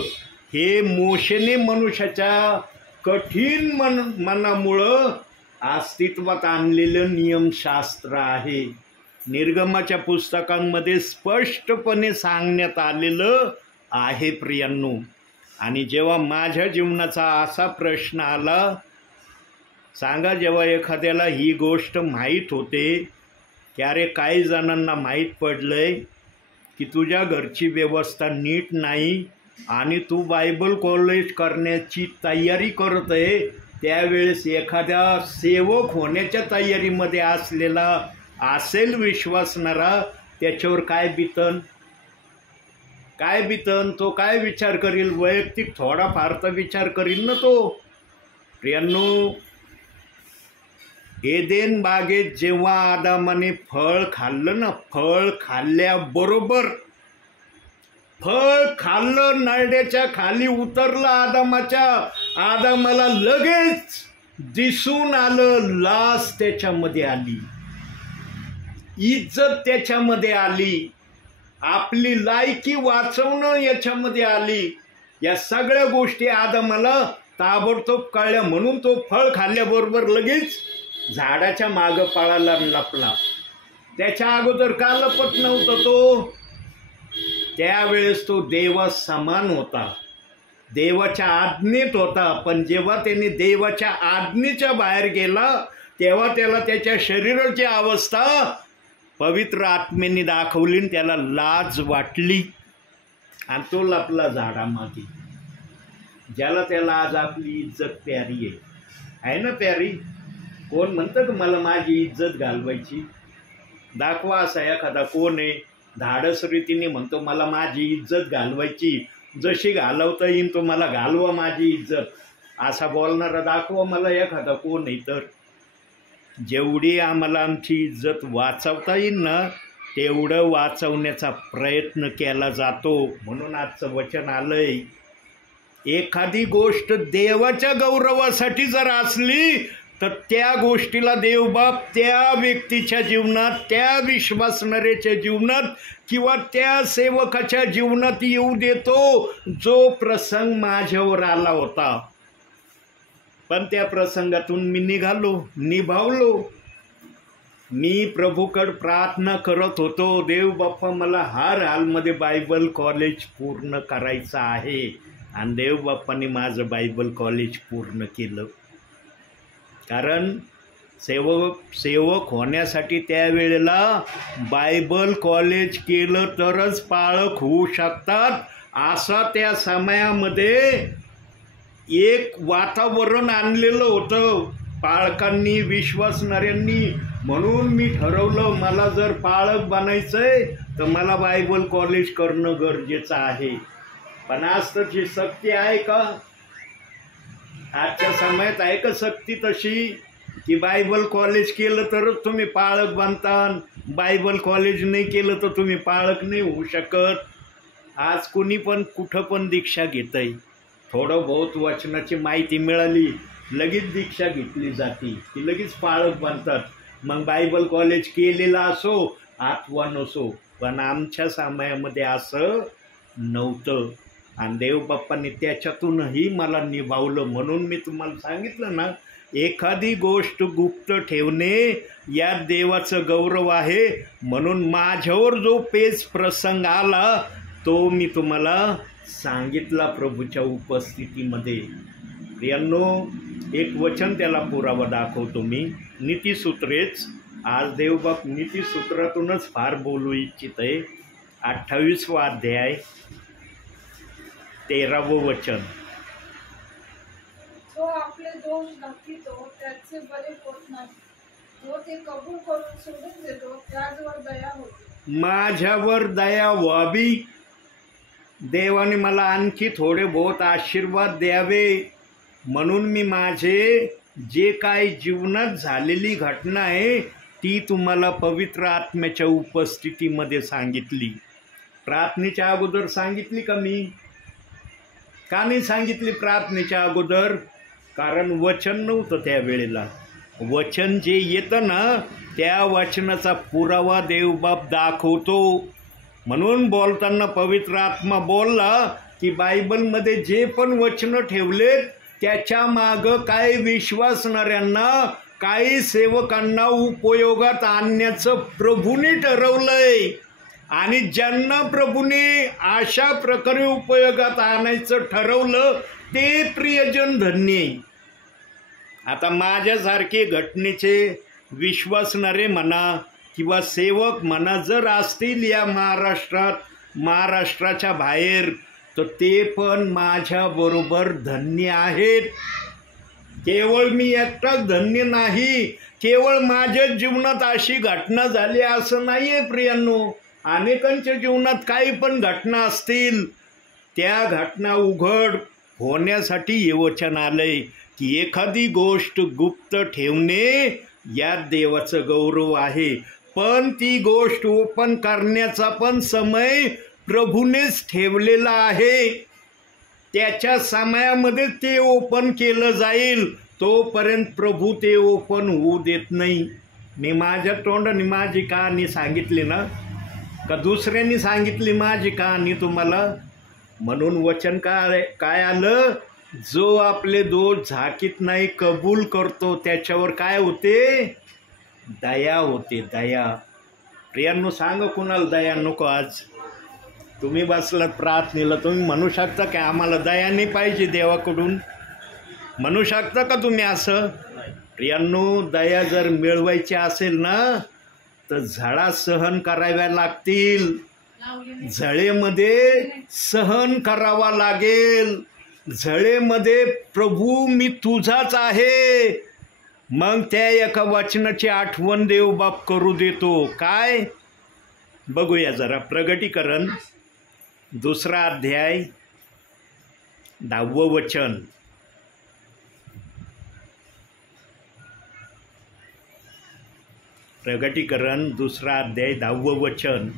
हे मोशेने मनुष्याच्या कठीण मनामुळं अस्तित्वात आणलेलं नियमशास्त्र आहे. निर्गमाच्या पुस्तकांमध्ये स्पष्टपणे सांगण्यात आलेलं आहे प्रियांनो. आणि जेव्हा माझ्या जीवनाचा असा प्रश्न आला, सांगा, जेव्हा एखाद्याला ही गोष्ट माहीत होते की अरे काही जणांना माहीत पडलंय की तुझ्या घरची व्यवस्था नीट नाही आणि तू बायबल कॉलेज करण्याची तयारी करत आहे, त्यावेळेस एखाद्या सेवक होण्याच्या तयारीमध्ये असलेला असेल विश्वासणारा, त्याच्यावर काय बितन तो काय विचार करील? वैयक्तिक थोडाफार तर विचार करील ना तो. प्रियांनो, एदेन बागेत जेव्हा आदामाने फळ खाल्लं ना, फळ खाल्ल्याबरोबर फळ खाल्लं, नरड्याच्या खाली उतरलं आदामाला लगेच दिसून आलं, लाज त्याच्यामध्ये आली, इज्जत त्याच्यामध्ये आली, आपली लायकी वाचवणं याच्यामध्ये आली. या सगळ्या गोष्टी आदामाला ताबडतोब कळल्या. म्हणून तो फळ खाल्ल्याबरोबर लगेच झाडाच्या मागं पळायला लपला. त्याच्या अगोदर का लपत नव्हता तो? त्यावेळेस तो देवा समान होता, देवाच्या आज्ञेत होता. पण जेव्हा त्याने देवाच्या आज्ञेच्या बाहेर गेला तेव्हा त्याला त्याच्या शरीराची अवस्था पवित्र आत्मेने दाखवली, त्याला लाज वाटली आणि तो लपला झाडामागे. ज्याला त्याला आज आपली इज्जत प्यारी आहे ना प्यारी? कोण म्हणतं का मला माझी इज्जत घालवायची? दाखवा असा एखादा कोण आहे धाडस रीतीने म्हणतो मला माझी इज्जत घालवायची, जशी घालवता येईल तो मला घालवा माझी इज्जत, असा बोलणारा दाखवा मला एखादा कोण आहे. तर जेवढी आम्हाला आमची इज्जत वाचवता येईल ना तेवढं वाचवण्याचा प्रयत्न केला जातो. म्हणून आजचं वचन आलंय, एखादी गोष्ट देवाच्या गौरवासाठी जर असली तर त्या गोष्टीला देवबाप त्या व्यक्तीच्या जीवनात, त्या विश्वासणाऱ्याच्या जीवनात किंवा त्या सेवकाच्या जीवनात येऊ देतो जो प्रसंग माझ्यावर आला होता. पण त्या प्रसंगातून मी निभावलो. मी प्रभूकडे प्रार्थना करत होतो, देव बाप्पा मला हर हालमध्ये बायबल कॉलेज पूर्ण करायचं आहे. आणि देव बाप्पाने माझं बायबल कॉलेज पूर्ण केलं. कारण सेवक होण्यासाठी त्यावेळेला बायबल कॉलेज केलं तरच पाळक होऊ शकतात, असा त्या समयामध्ये एक वातावरण आणलेलं होतं पाळकांनी, विश्वासणाऱ्यांनी. म्हणून मी ठरवलं मला जर पाळक बनायचंय तर मला बायबल कॉलेज करणं गरजेचं आहे. पण आज तशी सक्ती आहे का? आजच्या समयात आहे का सक्ती तशी की बायबल कॉलेज केलं तरच तुम्ही पाळक बनता, बायबल कॉलेज नाही केलं तर तुम्ही पाळक नाही होऊ शकत? आज कोणी पण कुठं पण दीक्षा घेतंय, थोडं बहुत वचनाची माहिती मिळाली लगेच दीक्षा घेतली जाते, ती लगेच पाळक बनतात. मग बायबल कॉलेज केलेलं असो अथवा नसो, पण आमच्या समयामध्ये असं नव्हतं. आणि देवबाप्पांनी त्याच्यातूनही मला निभावलं. म्हणून मी तुम्हाला सांगितलं ना, एखादी गोष्ट गुप्त ठेवणे यात देवाचं गौरव आहे. म्हणून माझ्यावर जो पेच प्रसंग आला तो मी तुम्हाला सांगितला प्रभूच्या उपस्थितीमध्ये. प्रियांनो, एक वचन त्याला पुरावा दाखवतो मी, नीतिसूत्रेच. आज देवबाप नीतिसूत्रातूनच फार बोलू इच्छित आहे. 28वा अध्याय 13वं वचन. जो आपले दोष दाखवितो त्याचे बरे होत नाही, जो ते कबूल करून सोडून देतो त्याच्यावर दया होते. माझ्यावर दया व्हावी, देवाने मला आणखी थोडे बहुत आशीर्वाद द्यावे म्हणून मी माझे जे काय जीवनात झालेली घटना आहे ती तुम्हाला पवित्र आत्म्याच्या उपस्थितीमध्ये सांगितली. प्रार्थनेच्या अगोदर सांगितली का मी? का नाही सांगितली प्रार्थनेच्या अगोदर? कारण वचन नव्हतं त्यावेळेला. वचन जे येतं ना, त्या वचनाचा पुरावा देवबाप दाखवतो. म्हणून बोलताना पवित्र आत्मा बोलला की बायबलमध्ये जे पण वचनं ठेवलेत त्याच्या मागं काही विश्वासणाऱ्यांना, काही सेवकांना उपयोगात आणण्याचं प्रभूने ठरवलंय. आणि ज्यांना प्रभूने अशा प्रकारे उपयोगात आणायचं ठरवलं ते प्रियजन धन्य. आता माझ्यासारखे घटनेचे विश्वासणारे म्हणा किंवा सेवक म्हणा जर असतील या महाराष्ट्रात, महाराष्ट्राच्या बाहेर, तर ते पण माझ्याबरोबर धन्य आहेत. केवळ मी एकटाच धन्य नाही, केवळ माझ्या जीवनात अशी घटना झाली असं नाही आहे प्रियांनो. अनेकांच्या जीवनात काही पण घटना असतील, त्या घटना उघड होण्यासाठी हे वचन आलंय की एखादी गोष्ट गुप्त ठेवणे यात देवाचं गौरव आहे. पण ती गोष्ट ओपन करण्याचा पण समय प्रभूनेच ठेवलेला आहे. त्याच्या समयामध्ये ते ओपन केलं जाईल, तोपर्यंत प्रभू ते ओपन होऊ देत नाही. मी माझ्या तोंडाने माझी कहाणी सांगितली ना, का दुसऱ्यांनी सांगितली माझी कहाणी तुम्हाला? म्हणून वचन काय आलं? जो आपले दोष झाकीत नाही, कबूल करतो, त्याच्यावर काय होते? दया होते, दया. प्रियांनो, सांगा कुणाला दया नको आज? तुम्ही बसलात प्रार्थनेला, तुम्ही म्हणू शकता की आम्हाला दया नाही पाहिजे देवाकडून? म्हणू शकता का तुम्ही असं? प्रियांनो, दया जर मिळवायची असेल ना, तर झळा सहन कराव्या लागतील. झळेमध्ये सहन करावा लागेल. झळेमध्ये प्रभू मी तुझाच आहे. मग त्या एका वचनाची आठवण देवबाप करू देतो. काय? बघूया जरा. प्रगटीकरण 2 अध्याय 10 वचन. प्रगटीकरण 2 अध्याय 10 वचन.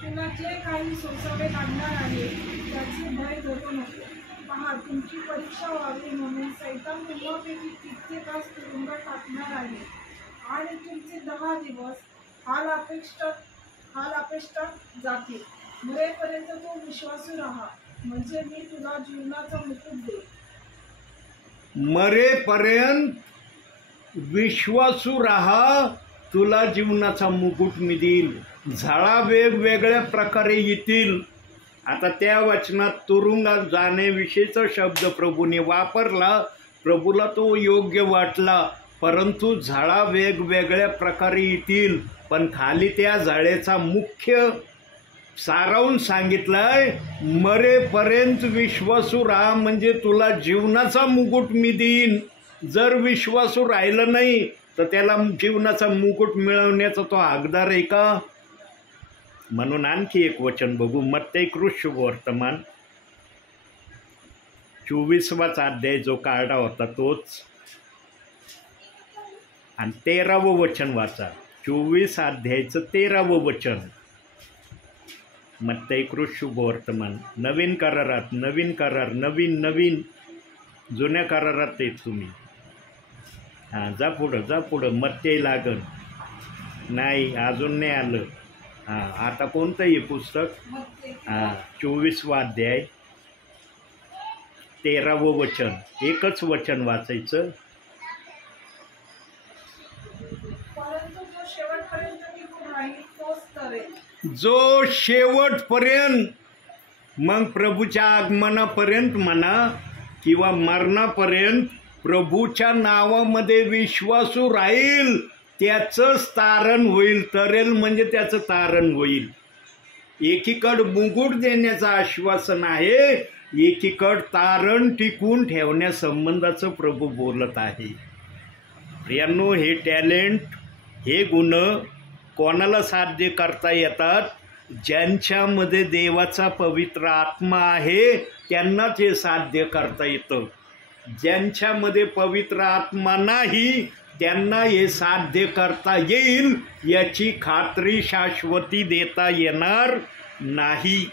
तुला जे काही सोसावे लागणार आहे त्याचे भय धरू नको. पहा, तुमची परीक्षा व्हावी म्हणून सैतान तुम्हापैकी कित्येकास तुरुंगात टाकणार आहे आणि तुमचे 10 दिवस हालापेष्टात जातील. मरेपर्यंत तू विश्वासू राहा, म्हणजे मी तुला जीवनाचा मुकुट देईन. मरेपर्यंत विश्वासू राहा, तुला जीवनाचा मुकुट मी देईल. झळा वेगवेगळ्या प्रकारे येतील. आता त्या वचनात तुरुंगात जाण्याविषयीचा शब्द प्रभूने वापरला. प्रभूला तो योग्य वाटला. परंतु झळा वेगवेगळ्या प्रकारे येतील. पण खाली त्या झळेचा मुख्य सारांश सांगितलाय, मरेपर्यंत विश्वासू राहा, म्हणजे तुला जीवनाचा मुकुट मी देईन. जर विश्वासू राहिलं नाही तर त्याला जीवनाचा मुकुट मिळवण्याचा तो हकदार आहे का? म्हणून आणखी एक वचन बघू. मत्ती शुभवर्तमान 24 अध्याय जो काढला होता तोच, आणि 13वं वचन वाचा. 24 अध्यायचं 13वं वचन. मत्ती शुभवर्तमान. नवीन करारात, नवीन करार, नवीन जुन्या करारात येत तुम्ही. हां, जा पुढं मत्ती लागल. नाही, अजून नाही आलं. हां, आता कोणतंही पुस्तक? हां, 24वा अध्याय 13वं वचन. एकच वचन वाचायचं. जो शेवटपर्यंत, मग प्रभूच्या आगमनापर्यंत म्हणा किंवा मरणापर्यंत प्रभूच्या नावामध्ये विश्वासू राहील, त्याचंच तारण होईल. तरेल म्हणजे त्याचं तारण होईल. एकीकड मुकुट देण्याचं आश्वासन आहे, एकीकड तारण टिकून ठेवण्यासंबंधाचं प्रभू बोलत आहे. प्रियांनो, हे टॅलेंट, हे गुण कोणाला साध्य करता येतात? ज्यांच्यामध्ये देवाचा पवित्र आत्मा आहे त्यांनाच हे साध्य करता येतं. ज्यांच्यामध्ये पवित्र आत्मा नाही त्यांना हे साध्य करता येईल याची खात्री शाश्वती देता येणार नाही.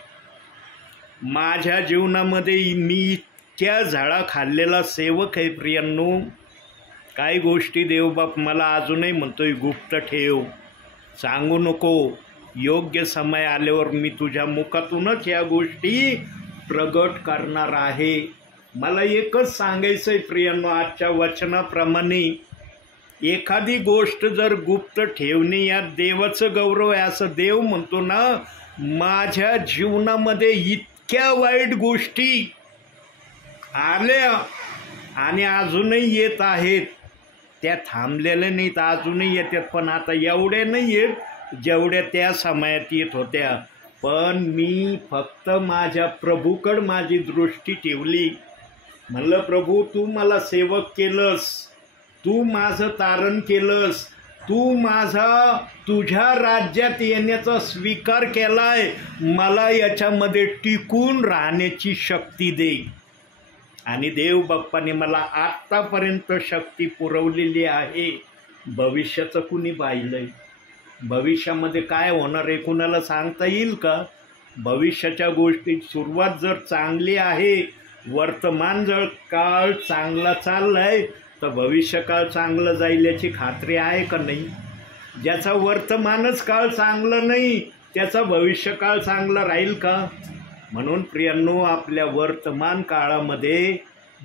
माझ्या जीवनामध्ये मी इतक्या झळा खाल्लेला सेवक आहे प्रियांनो. काही गोष्टी देवबाप मला अजूनही म्हणतोय गुप्त ठेव, सांगू नको. योग्य समय आल्यावर मी तुझ्या मुखातूनच या गोष्टी प्रगट करणार आहे. मला एकच सांगायचं आहे प्रियांनो, आजच्या वचनाप्रमाणे एखादी गोष्ट जर गुप्त ठेवणे यात देवाचं गौरव आहे असं देव म्हणतो ना. माझ्या जीवनामध्ये इतक्या वाईट गोष्टी आल्या आणि अजूनही येत आहेत, त्या थांबलेल्या नाहीत, अजूनही येतात, पण आता एवढ्या नाही येत जेवढ्या त्या समयात येत होत्या. पण मी फक्त माझ्या प्रभूकडं माझी दृष्टी ठेवली. म्हणलं प्रभू तू मला सेवक केलंस, तू माझं तारण केलंस, तू माझा तुझ्या राज्यात येण्याचा स्वीकार केलाय, मला याच्यामध्ये टिकून राहण्याची शक्ती दे. आणि देव बाप्पाने मला आत्तापर्यंत शक्ती पुरवलेली आहे. भविष्याचं कुणी पाहिलंय? भविष्यामध्ये काय होणार आहे कुणाला सांगता येईल का? भविष्याच्या गोष्टी सुरुवात जर चांगली आहे, वर्तमान जर काळ चांगला चाललाय तर भविष्यकाळ चांगलं जाईल याची खात्री आहे का नाही? ज्याचा वर्तमानच काळ चांगला नाही त्याचा भविष्यकाळ चांगला राहील का? म्हणून प्रियांनो, आपल्या वर्तमान काळामध्ये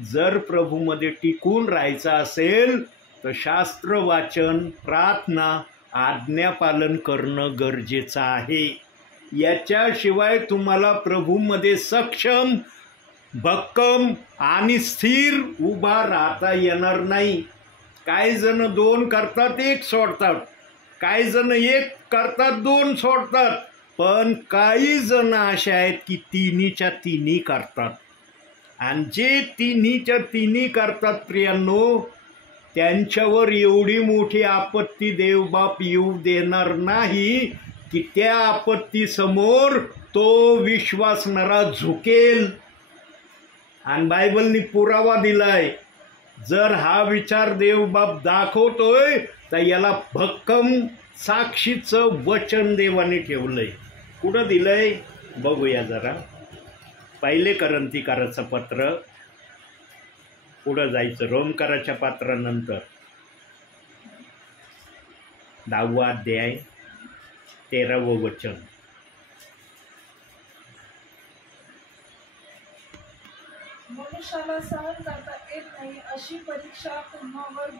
जर प्रभूमध्ये टिकून राहायचं असेल तर शास्त्र वाचन, प्रार्थना, आज्ञापालन करणं गरजेचं आहे. याच्याशिवाय तुम्हाला प्रभूमध्ये सक्षम, भक्कम आणि स्थिर उभा राहता येणार नाही. काही जण 2 करतात 1 सोडतात, काही जण 1 करतात 2 सोडतात, पण काही जण असे आहेत की 3च्या 3 करतात. आणि जे 3च्या 3 करतात प्रियांनो, त्यांच्यावर एवढी मोठी आपत्ती देवबाप येऊ देणार नाही की त्या आपत्तीसमोर तो विश्वासणारा झुकेल. आणि बायबलनी पुरावा दिलाय. जर हा विचार देवबाप दाखवतोय तर याला भक्कम साक्षीचं वचन देवाने ठेवलंय. कुठं दिलंय बघूया जरा. 1 करंथीकराचं पत्र, पुढं जायचं, रोमकराच्या पत्रानंतर 10वा अध्याय 13वं वचन. मनुष्याला सहन करता येत नाही अशी परीक्षा तुम्हावर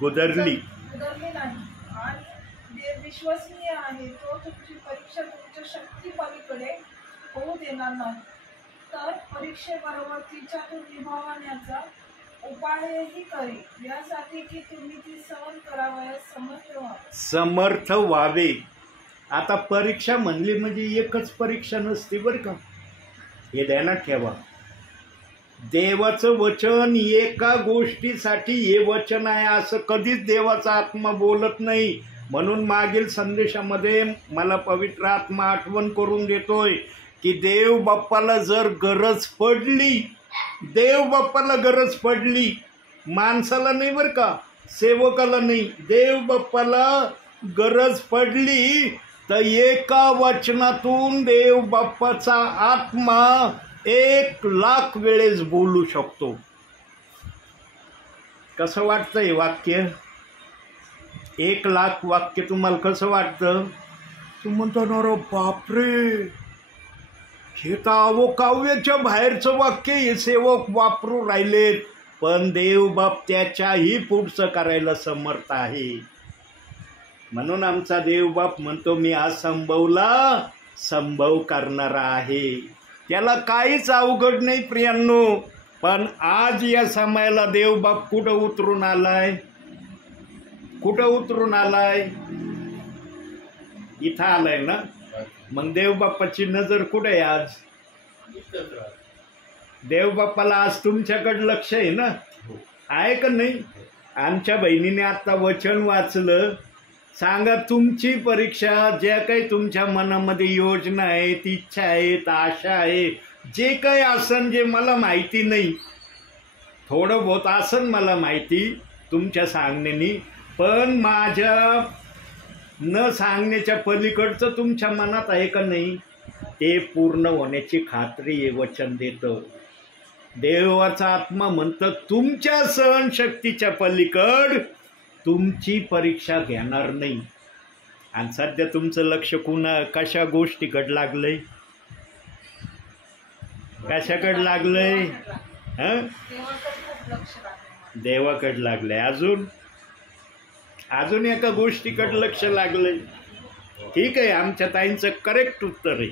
गुदरली नाही, आणि देव विश्वसनीय आहे, तो तुमची परीक्षा तुमच्या शक्ती पलीकडे होऊ देणार नाही. तर परीक्षेबरोबर तिच्यातून निभावण्याचा उपायही करेल, यासाठी की तुम्ही ती सहन करावयास समर्थ व्हावे. आता परीक्षा म्हणली म्हणजे एकच परीक्षा नसते बरं का, हे ध्यानात ठेवा. देवाचं वचन एका गोष्टीसाठी हे वचन आहे असं कधीच देवाचा आत्मा बोलत नाही. म्हणून मागील संदेशामध्ये मला पवित्र आत्मा आठवण करून देतोय की देव बाप्पाला जर गरज पडली, देव बाप्पाला गरज पडली, माणसाला नाही बरं का, सेवकाला नाही, देव बाप्पाला गरज पडली तर एका वचनातून देव बाप्पाचा आत्मा 1,00,000 वेळेस बोलू शकतो. कसं वाटतं हे वाक्य? 1,00,000 वाक्य तुम्हाला कसं वाटतं? तू म्हणतो ना रे बापरे, हे तर अवकाव्याच्या बाहेरचं वाक्य हे सेवक वापरू राहिलेत. पण देवबाप त्याच्याही पुढचं करायला समर्थ आहे. म्हणून आमचा देवबाप म्हणतो मी असंभवला संभव करणारा आहे. त्याला काहीच अवघड नाही प्रियांनो. पण आज या समयाला देवबाप कुठं उतरून आलाय? कुठं उतरून आलाय? इथं आलाय ना. मग देवबाप्पाची नजर कुठे आहे आज? देवबाप्पाला आज तुमच्याकडे लक्ष आहे ना, आहे का नाही? आमच्या बहिणीने आता वचन वाचलं. सांगा तुमची परीक्षा, ज्या काही तुमच्या मनामध्ये योजना आहेत, इच्छा आहेत, आशा आहे, जे काही असन, जे मला माहिती नाही, थोडं बहुत असन मला माहिती, तुमच्या सांगण्यानी, पण माझ्या न सांगण्याच्या पलीकडचं तुमच्या मनात आहे का नाही ते पूर्ण होण्याची खात्री हे वचन देतं. देवाचा आत्मा म्हणतं तुमच्या सहनशक्तीच्या पलीकड तुमची परीक्षा घेणार नाही. आणि सध्या तुमचं लक्ष कशा गोष्टीकडे लागलंय, कशाकडे लागलंय? हं? देवाकडे लागलंय. अजून एका गोष्टीकडे लक्ष लागलंय. ठीक आहे, आमच्या ताईंचं करेक्ट उत्तर आहे,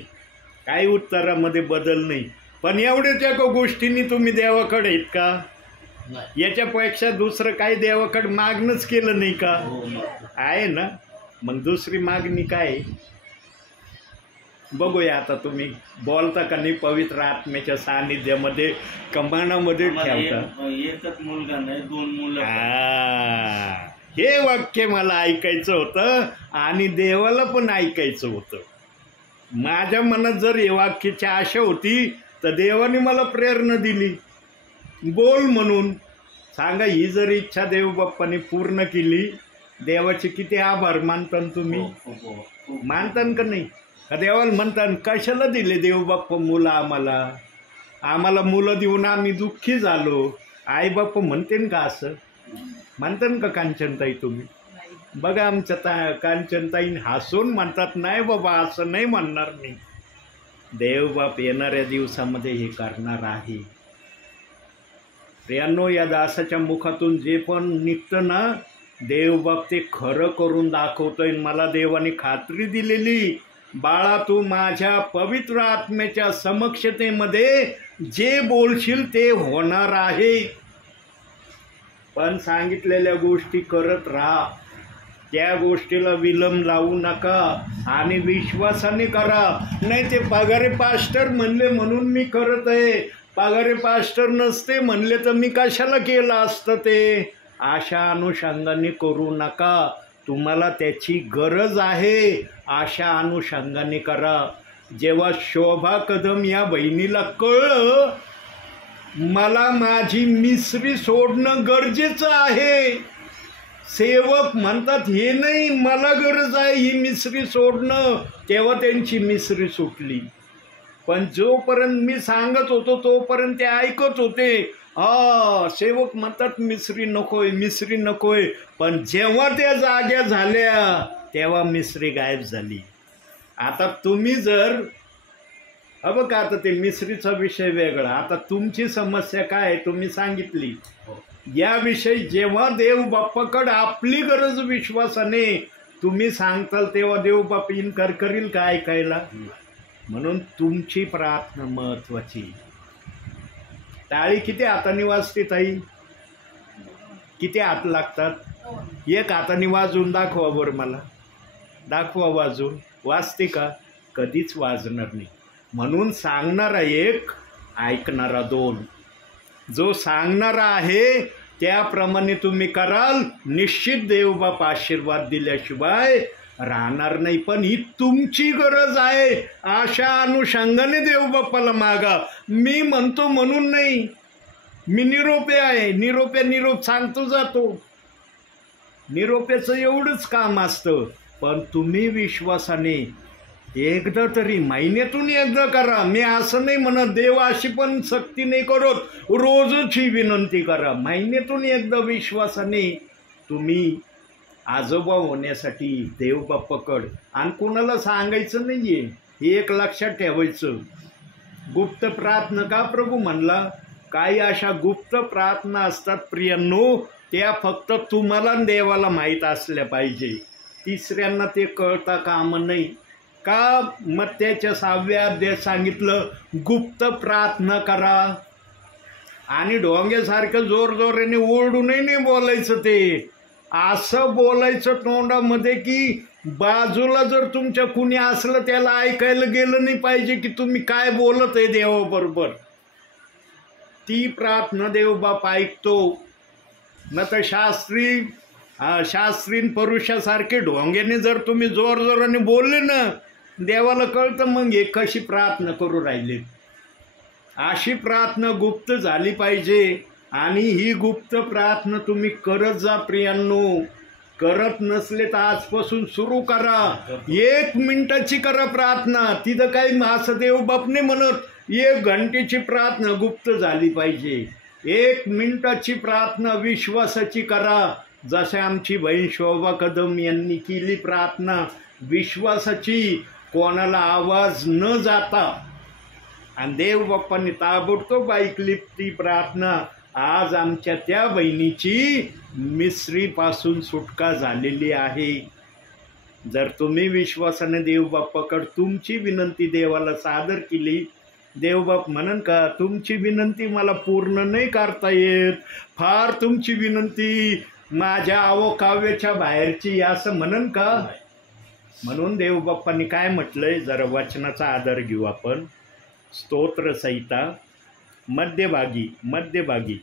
काही उत्तरामध्ये बदल नाही. पण एवढ्याच एका गोष्टींनी तुम्ही देवाकडे आहेत का? याच्यापेक्षा दुसरं काही देवाकडे मागणंच केलं नाही का? आहे ना. मग दुसरी मागणी काय? बघूया आता तुम्ही बोलता का नाही पवित्र आत्म्याच्या सानिध्यामध्ये, कमानामध्ये ठेवता. एकच मुलगा नाही, 2 मुलं. हे वाक्य मला ऐकायचं होतं आणि देवाला पण ऐकायचं होतं. माझ्या मनात जर हे वाक्याची आशा होती तर देवाने मला प्रेरणा दिली, बोल म्हणून. सांगा, ही जर इच्छा देवबाप्पाने पूर्ण केली, देवाचे किती आभार मानतान तुम्ही? मानतान का नाही? का देवाला म्हणतान कशाला दिले देवबाप्पा मुलं आम्हाला मुलं देऊन आम्ही दुःखी झालो? आई बाप्पा म्हणतेन का असं? म्हणतान का कांचनताई तुम्ही? बघा आमच्या कांचनताई हसून म्हणतात, नाही बाबा असं नाही म्हणणार मी. देवबाप येणाऱ्या दिवसामध्ये हे करणार आहे. प्रियांनो, या दासाच्या मुखातून जे पण निघतं ना, देवबाप ते खरं करून दाखवतोय. मला देवाने खात्री दिलेली, बाळा तू माझ्या पवित्र आत्म्याच्या समक्षतेमध्ये जे बोलशील ते होणार आहे. पण सांगितलेल्या गोष्टी करत राहा, त्या गोष्टीला विलंब लावू नका आणि विश्वासाने करा. नाही ते पगारे पास्टर म्हणले म्हणून मी करत आहे, पगारे पास्टर नसते म्हणले तर मी कशाला केलं असतं ते? अशा अनुषंगाने करू नका. तुम्हाला त्याची गरज आहे, अशा अनुषंगाने करा. जेव्हा शोभा कदम या बहिणीला कळलं मला माझी मिसरी सोडणं गरजेचं आहे, सेवक म्हणतात हे नाही मला गरज आहे ही मिसरी सोडणं, तेव्हा त्यांची मिसरी सुटली. पण जोपर्यंत मी सांगत होतो तोपर्यंत ते ऐकत होते. सेवक म्हणतात मिसरी नकोय, मिसरी नकोय. पण जेव्हा त्या जाग्या झाल्या तेव्हा मिसरी गायब झाली. आता तुम्ही जर बघा, आता ते मिसरीचा विषय वेगळा, आता तुमची समस्या काय आहे तुम्ही सांगितली. याविषयी जेव्हा देवबाप्पाकडे आपली गरज विश्वासाने तुम्ही सांगताल तेव्हा देवबाप इन्कार करील का ऐकायला? म्हणून तुमची प्रार्थना महत्वाची. टाळी किती हाताने वाजते ताई? किती हात लागतात? एक हाताने वाजून दाखवा बरं, मला दाखवा वाजून. वाजते का? कधीच वाजणार नाही. म्हणून सांगणारा एक, ऐकणारा 2. जो सांगणारा आहे त्याप्रमाणे तुम्ही कराल, निश्चित देवबाप आशीर्वाद दिल्याशिवाय राहणार नाही. पण ही तुमची गरज आहे, अशा अनुषंगाने देवबाप्पाला मागा. मी म्हणतो म्हणून नाही, मी निरोपे आहे, निरोप सांगतो जातो. निरोप्याचं एवढंच काम असतं. पण तुम्ही विश्वासाने एकदा तरी महिन्यातून एकदा करा. मी असं नाही म्हणत, देव अशी पण सक्ती नाही करत, रोजच ही विनंती करा. महिन्यातून एकदा विश्वासाने तुम्ही आजोबा होण्यासाठी देवबाप्पाकडं. आणि कोणाला सांगायचं नाहीये, हे एक लक्षात ठेवायचं. गुप्त प्रार्थना का प्रभू म्हणला? काही अशा गुप्त प्रार्थना असतात प्रियांनो, त्या फक्त तुम्हाला देवाला माहीत असल्या पाहिजे, तिसऱ्यांना ते कळता कामा नाही. का? मग त्याच्या 6व्या अध्यायात सांगितलं गुप्त प्रार्थना करा. आणि ढोंग्यासारखं जोरजोराने ओरडूनही नाही बोलायचं, ते असं बोलायचं तोंडामध्ये की बाजूला जर तुमच्या कुणी असलं त्याला ऐकायला गेलं नाही पाहिजे की तुम्ही काय बोलत आहे देवाबरोबर. ती प्रार्थना देवबाप ऐकतो. न तर शास्त्रीन पुरुषासारखे ढोंग्याने जर तुम्ही जोरजोराने बोलले ना, देवाला कळतं मग हे कशी प्रार्थना करू राहिले. अशी प्रार्थना गुप्त झाली पाहिजे आणि ही गुप्त प्रार्थना तुम्ही करत जा प्रियांनो. करत नसले तर आजपासून सुरू करा. 1 मिनिटाची करा प्रार्थना. तिथं काही असं देवबाप नाही म्हणत 1 घंटेची प्रार्थना गुप्त झाली पाहिजे. 1 मिनिटाची प्रार्थना विश्वासाची करा. जसे आमची बहीण शोभा कदम यांनी केली प्रार्थना विश्वासाची, कोणाला आवाज न जाता, आणि देवबाप्पांनी ताबडतोब ऐकली ती प्रार्थना. आज आमच्या त्या बहिणीची मिसरीपासून सुटका झालेली आहे. जर तुम्ही विश्वासाने देवबाप्पाकडे तुमची विनंती देवाला सादर केली, देवबाप म्हणन का तुमची विनंती मला पूर्ण नाही करता येत, फार तुमची विनंती माझ्या अवकाव्याच्या बाहेरची, असं म्हणन का? म्हणून देवबाप्पांनी काय म्हटलंय, जरा वचनाचा आधार घेऊ आपण. स्तोत्रसंहिता मध्यभागी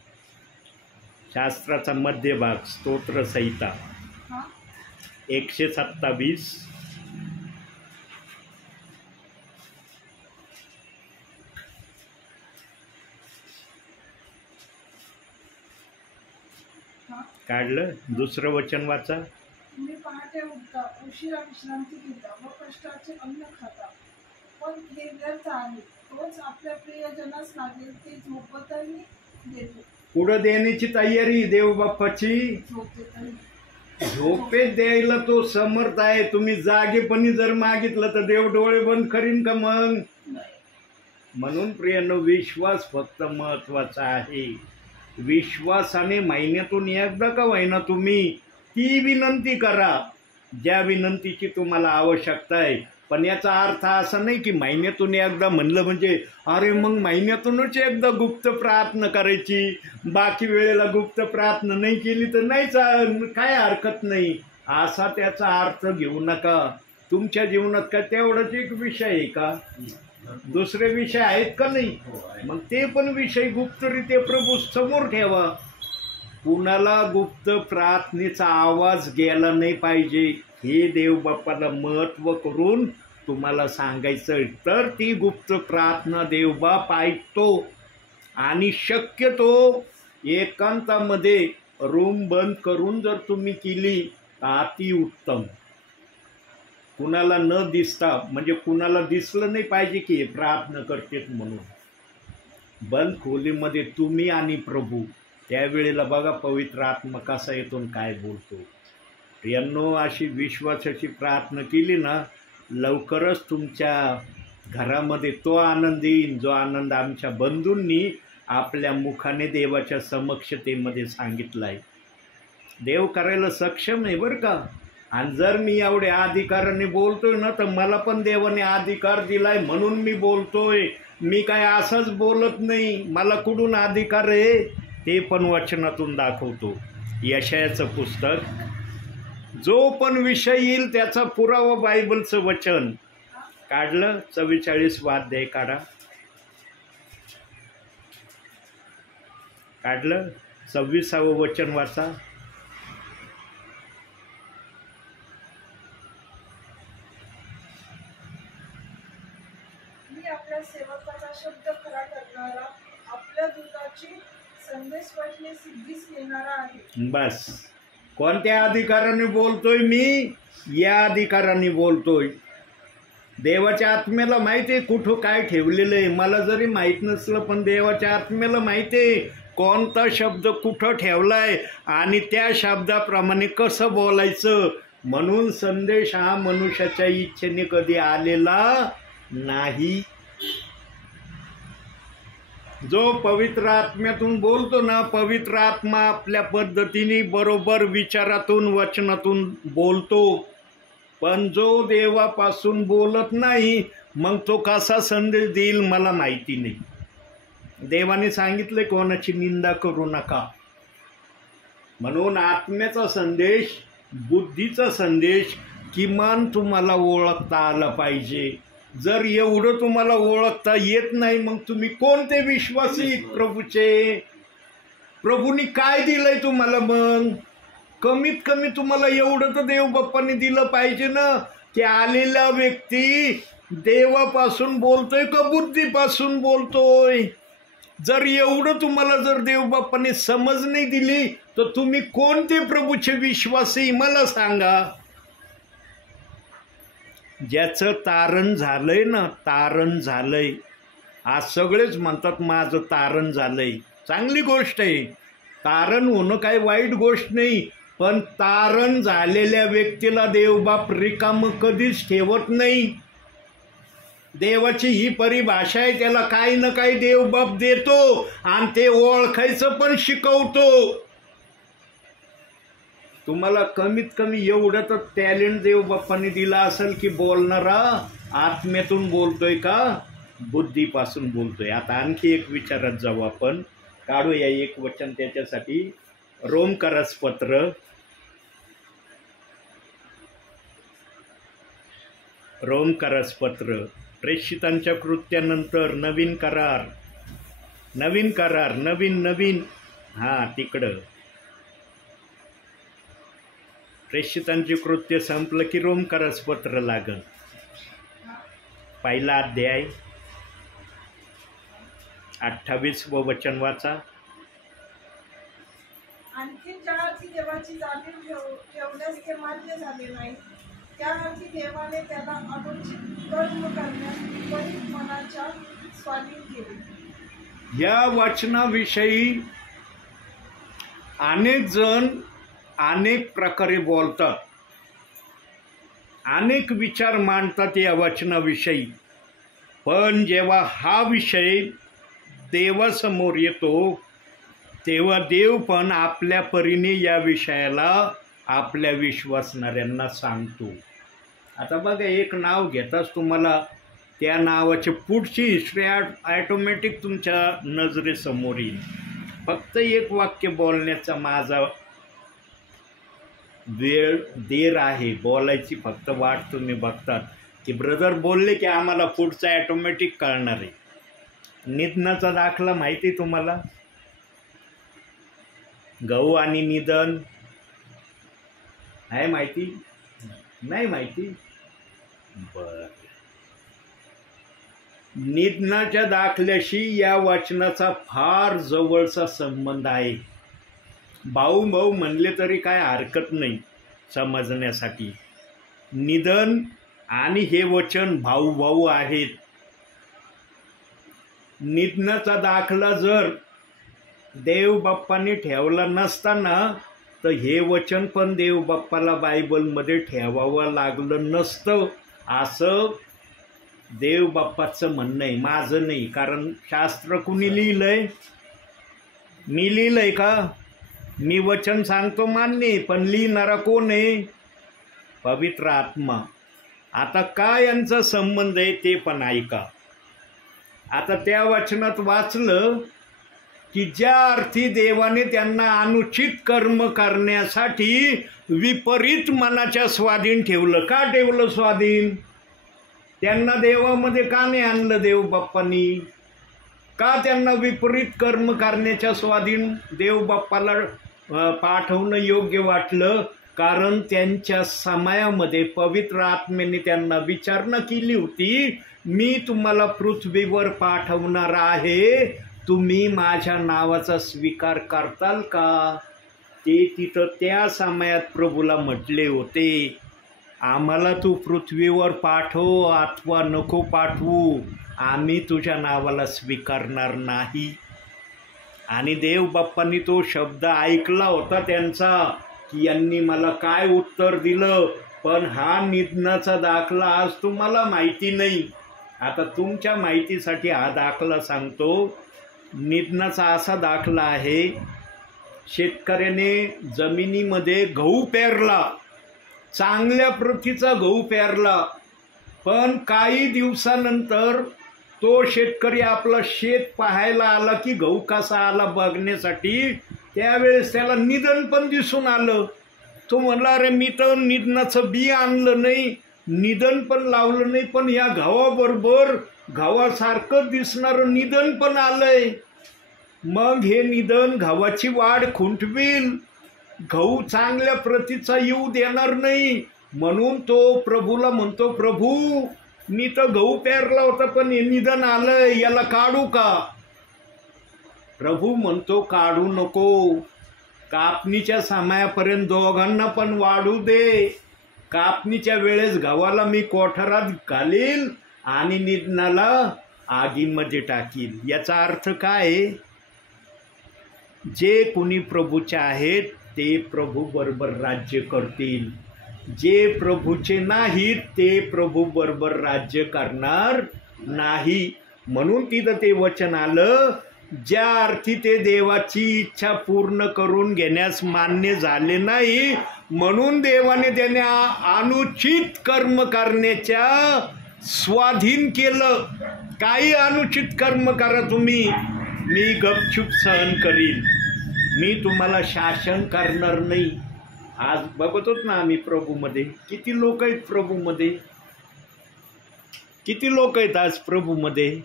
शास्त्राचा मध्यभाग स्तोत्रसंहिता 127. काढलं. दुसरं वचन वाचा. तुम्ही पहाटे उठता, उशिरा विश्रांती घेता व कष्टाचे अन्न खाता, पण हे व्यर्थ आहे. तोच आपल्या प्रियजनास लागेल ते झोपतही देतो. पुढं देण्याची तयारी देवबाप्पाची. झोपेत द्यायला तो समर्थ आहे. तुम्ही जागेपणी जर मागितलं तर देव डोळे बंद करीन का मग? म्हणून प्रियांनो, विश्वास फक्त महत्वाचा आहे. विश्वासाने महिन्यातून एकदा का होईना तुम्ही ती विनंती करा ज्या विनंतीची तुम्हाला आवश्यकता आहे. पण याचा अर्थ असा नाही की महिन्यातून एकदा म्हणलं म्हणजे अरे मग महिन्यातूनच एकदा गुप्त प्रार्थना करायची, बाकी वेळेला गुप्त प्रार्थना नाही केली तर नाही, काय हरकत नाही, असा त्याचा अर्थ घेऊ नका. तुमच्या जीवनात काय तेवढाच एक विषय आहे का? दुसरे विषय आहेत का नाही? मग ते पण विषय गुप्तरित्या प्रभू समोर ठेवा. कुणाला गुप्त प्रार्थनेचा आवाज गेला नाही पाहिजे हे देवबाप्पाला महत्व करून तुम्हाला सांगायचं. तर ती गुप्त प्रार्थना देवबाप ऐकतो. आणि शक्यतो एकांतामध्ये रूम बंद करून जर तुम्ही केली तर अति उत्तम. कुणाला न दिसता, म्हणजे कुणाला दिसलं नाही पाहिजे की हे प्रार्थना करतेत म्हणून. बंद खोलीमध्ये तुम्ही आणि प्रभू, त्यावेळेला बघा पवित्र आत्मा कसा येतो आणि काय बोलतो. प्रियांनो, अशी विश्वासाची प्रार्थना केली ना, लवकरच तुमच्या घरामध्ये तो आनंद येईल जो आनंद आमच्या बंधूंनी आपल्या मुखाने देवाच्या समक्षतेमध्ये सांगितला आहे. देव करायला सक्षम आहे बरं का. आणि जर मी एवढ्या अधिकाराने बोलतोय ना, तर मला पण देवाने अधिकार दिलाय म्हणून मी बोलतोय. मी काय असंच बोलत नाही. मला कुठून अधिकार आहे ते पण वचनातून दाखवतो. यशायाचं पुस्तक, जो पण विषय येईल त्याचा पुरावा बायबलचं वचन. काढलं. 44 अध्याय काढा. काढलं. 26वं वचन वाचा. मी आपल्या सेवकाचा शब्द खरा करणारा, आपल्या दूताची संदेश वाटणे सिद्धीस नेणारा आहे. बस. कोणत्या अधिकाराने बोलतोय मी? या अधिकाराने बोलतोय. देवाच्या आत्म्याला माहिती आहे कुठं काय ठेवलेलं आहे. मला जरी माहीत नसलं पण देवाच्या आत्म्याला माहिती आहे कोणता शब्द कुठं ठेवलाय आणि त्या शब्दाप्रमाणे कसं बोलायचं. म्हणून संदेश हा मनुष्याच्या इच्छेने कधी आलेला नाही. जो पवित्र आत्म्यातून बोलतो ना, पवित्र आत्मा आपल्या पद्धतीने बरोबर विचारातून वचनातून बोलतो. पण जो देवापासून बोलत नाही मग तो कसा संदेश देईल मला माहिती नाही. देवाने सांगितले कोणाची निंदा करू नका. म्हणून आत्म्याचा संदेश, बुद्धीचा संदेश किमान तुम्हाला ओळखता आला पाहिजे. जर एवढं तुम्हाला ओळखता येत नाही मग तुम्ही कोणते विश्वासी प्रभूचे? प्रभूंनी काय दिलंय तुम्हाला? मग कमीत कमी तुम्हाला एवढं तर देवबाप्पांनी दिलं पाहिजे ना की आलेला व्यक्ती देवापासून बोलतोय का बुद्धीपासून बोलतोय? जर एवढं तुम्हाला जर देवबापाने समज नाही दिली तर तुम्ही कोणते प्रभूचे विश्वासी मला सांगा. ज्याचं तारण झालंय ना, तारण झालंय, आज सगळेच म्हणतात माझं तारण झालंय. चांगली गोष्ट आहे, तारण होणं काही वाईट गोष्ट नाही, पण तारण झालेल्या व्यक्तीला देवबाप रिकामं कधीच ठेवत नाही. देवाची ही परिभाषा आहे, त्याला काही ना काही देवबाप देतो आणि ते ओळखायचं पण शिकवतो. तुम्हाला कमीत कमी एवढं तर टॅलेंट देवबाप्पाने दिला असेल की बोलणारा आत्म्यातून बोलतोय का बुद्धीपासून बोलतोय. आता आणखी एक विचारात जाऊ आपण, काढूया एक वचन त्याच्यासाठी. रोमकरास पत्र, रोमकरास पत्र, प्रेषितांच्या कृत्यानंतर नवीन करार, नवीन करार, नवीन नवीन, हां तिकडं प्रेषितांची कृत्य संपलं की रोमकरास पत्र लागल. पहिला अध्याय 28वं वचन वाचा. आणखी ज्या अर्थी देवाची जाणीव ठेवण्यास ते मान्य झाले नाही, त्या अर्थी देवाने त्याला अनुचित कर्म करण्यास विपरीत मनाच्या स्वाधीन केले. या वचनाविषयी अनेक जण अनेक प्रकारे बोलतात, अनेक विचार मांडतात या वचनाविषयी. पण जेव्हा हा विषय देवासमोर येतो तेव्हा देव पण आपल्या परीने या विषयाला आपल्या विश्वासणाऱ्यांना सांगतो. आता बघा, एक नाव घेताच तुम्हाला त्या नावाची पुढची हिस्ट्री ॲटोमॅटिक तुमच्या नजरेसमोर येईल. फक्त एक वाक्य बोलण्याचा माझा वेळ देर आहे, बोलायची फक्त वाट तुम्ही बघतात की ब्रदर बोलले की आम्हाला पुढचं ॲटोमॅटिक कळणार आहे. निधनाचा दाखला माहिती तुम्हाला, गहू आणि निधन आहे माहिती? नाही माहिती? बर, निधनाच्या दाखल्याशी या वचनाचा फार जवळचा संबंध आहे. भाऊ भाऊ म्हणले तरी काय हरकत नाही समजण्यासाठी. निधन आणि हे वचन भाऊ भाऊ आहेत. निधनाचा दाखला जर देवबाप्पाने ठेवला नसताना तर हे वचन पण देवबाप्पाला बायबलमध्ये ठेवावं लागलं नसतं, असं देवबाप्पाचं म्हणणं आहे, माझं नाही. कारण शास्त्र कुणी लिहिलंय? मी लिहिलंय का? मी वचन सांगतो मान्य, पण लिहिणारा कोण आहे? पवित्र आत्मा. आता काय यांचा संबंध आहे ते पण ऐका. आता त्या वचनात वाचलं की ज्या अर्थी देवाने त्यांना अनुचित कर्म करण्यासाठी विपरीत मनाच्या स्वाधीन ठेवलं. का ठेवलं स्वाधीन? त्यांना देवामध्ये का नाही आणलं देवबाप्पांनी? का त्यांना विपरीत कर्म करण्याच्या स्वाधीन देवबाप्पाला पाठवणं योग्य वाटलं? कारण त्यांच्या समयामध्ये पवित्र आत्म्याने त्यांना विचारणा केली होती, मी तुम्हाला पृथ्वीवर पाठवणार आहे, तुम्ही माझ्या नावाचा स्वीकार करताल का? ते तिथं त्या समयात प्रभूला म्हटले होते, आम्हाला तू पृथ्वीवर पाठव अथवा नको पाठवू, आम्ही तुझ्या नावाला स्वीकारणार नाही. आणि देवबाप्पांनी तो शब्द ऐकला होता त्यांचा की यांनी मला काय उत्तर दिलं. पण हा निधनाचा दाखला आज तुम्हाला माहिती नाही. आता तुमच्या माहितीसाठी हा दाखला सांगतो. निधनाचा असा दाखला आहे, शेतकऱ्याने जमिनीमध्ये गहू पेरला, चांगल्या प्रतीचा गहू पेरला, पण काही दिवसानंतर तो शेतकरी आपला शेत पाहायला आला की गहू कसा आला बघण्यासाठी, त्यावेळेस त्याला निधन पण दिसून आलं. तो म्हणला, अरे मी तर निधनाचं बी आणलं नाही, निधन पण लावलं नाही, पण या गव्हाबरोबर गव्हासारखं दिसणारं निधन पण आलंय. मग हे निधन गव्हाची वाढ खुंटवील, गहू चांगल्या प्रतीचा येऊ देणार नाही. म्हणून तो प्रभूला म्हणतो, प्रभू मी तर गहू पेरला होता पण हे निधन आलंय, याला काढू का? प्रभू म्हणतो काढू नको, कापणीच्या समयापर्यंत दोघांना पण वाढू दे. कापणीच्या वेळेस गव्हाला मी कोठारात घालील आणि निधनाला आगीमध्ये टाकील. याचा अर्थ काय? जे कोणी प्रभूचे आहेत ते प्रभू बरोबर राज्य करतील, जे प्रभूचे नाहीत ते प्रभू बरोबर राज्य करणार नाही. म्हणून तिथं ते वचन आलं, ज्या अर्थी ते देवाची इच्छा पूर्ण करून घेण्यास मान्य झाले नाही म्हणून देवाने त्यांना अनुचित कर्म करण्याच्या स्वाधीन केलं. काही अनुचित कर्म करा तुम्ही, मी गपचूप सहन करील, मी तुम्हाला शासन करणार नाही. आज बघतोच ना आम्ही प्रभूमध्ये किती लोक आहेत, प्रभूमध्ये किती लोक आहेत आज प्रभूमध्ये.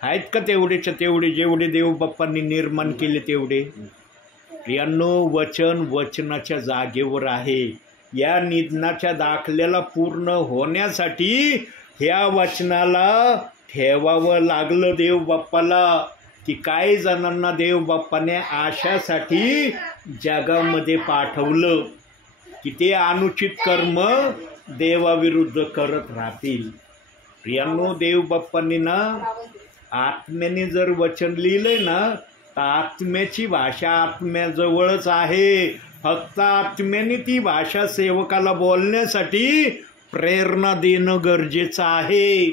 आहेत का तेवढेच्या तेवढे, जेवढे देव बाप्पांनी निर्माण केले तेवढे? प्रियांनो, वचन वचनाच्या जागेवर आहे. या निधनाच्या दाखल्याला पूर्ण होण्यासाठी ह्या वचनाला ठेवावं लागलं देव बाप्पाला. की काही जणांना देव बाप्पाने आशासाठी जगामध्ये पाठवलं की ते अनुचित कर्म देवाविरुद्ध करत राहतील. प्रियांनो, देव बाप्पांनी ना आत्म्याने जर वचन लिहिलंय ना तर आत्म्याची भाषा आत्म्याजवळच आहे. फक्त आत्म्याने ती भाषा सेवकाला बोलण्यासाठी प्रेरणा देणं गरजेचं आहे.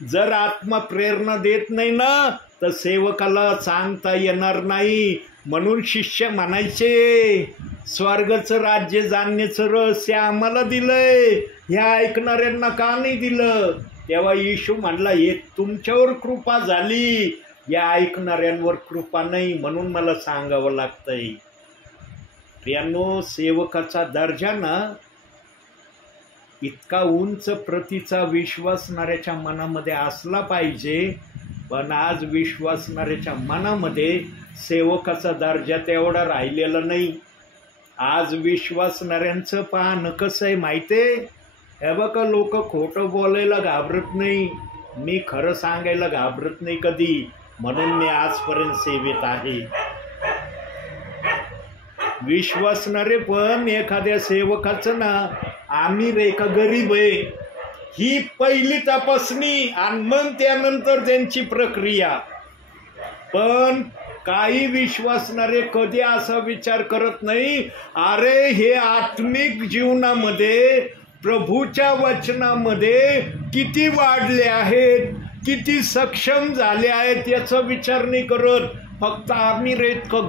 जर आत्मा प्रेरणा देत नाही ना तर सेवकाला सांगता येणार नाही. म्हणून शिष्य म्हणायचे, स्वर्गाचं राज्य जाणण्याचं रहस्य आम्हाला दिलंय, ह्या ऐकणाऱ्यांना का नाही दिलं? तेव्हा येशू म्हणला, हे तुमच्यावर कृपा झाली, या ऐकणाऱ्यांवर कृपा नाही, म्हणून मला सांगावं लागतंय. प्रियांनो, सेवकाचा दर्जा ना इतका उंच प्रतीचा विश्वासणाऱ्याच्या मनामध्ये असला पाहिजे. पण आज विश्वासणाऱ्याच्या मनामध्ये सेवकाचा दर्जा तेवढा राहिलेला नाही. आज विश्वासणाऱ्यांचं पाहणं कसं आहे माहिती आहे? हे बघा, लोक खोटं बोलायला घाबरत नाही, मी खरं सांगायला घाबरत नाही कधी, म्हणून मी आजपर्यंत सेवेत आहे. विश्वासणारे पण एखाद्या सेवकाचं ना आम्ही रे का गरीब आहे ही पहिली तपासणी आणि मग त्यानंतर त्यांची प्रक्रिया. पण काही विश्वासणारे कधी असा विचार करत नाही, अरे हे आत्मिक जीवनामध्ये प्रभूच्या वचनामध्ये किती वाढले आहेत, किती सक्षम झाले आहेत याचा विचार नाही करत. फक्त आम्ही रेत का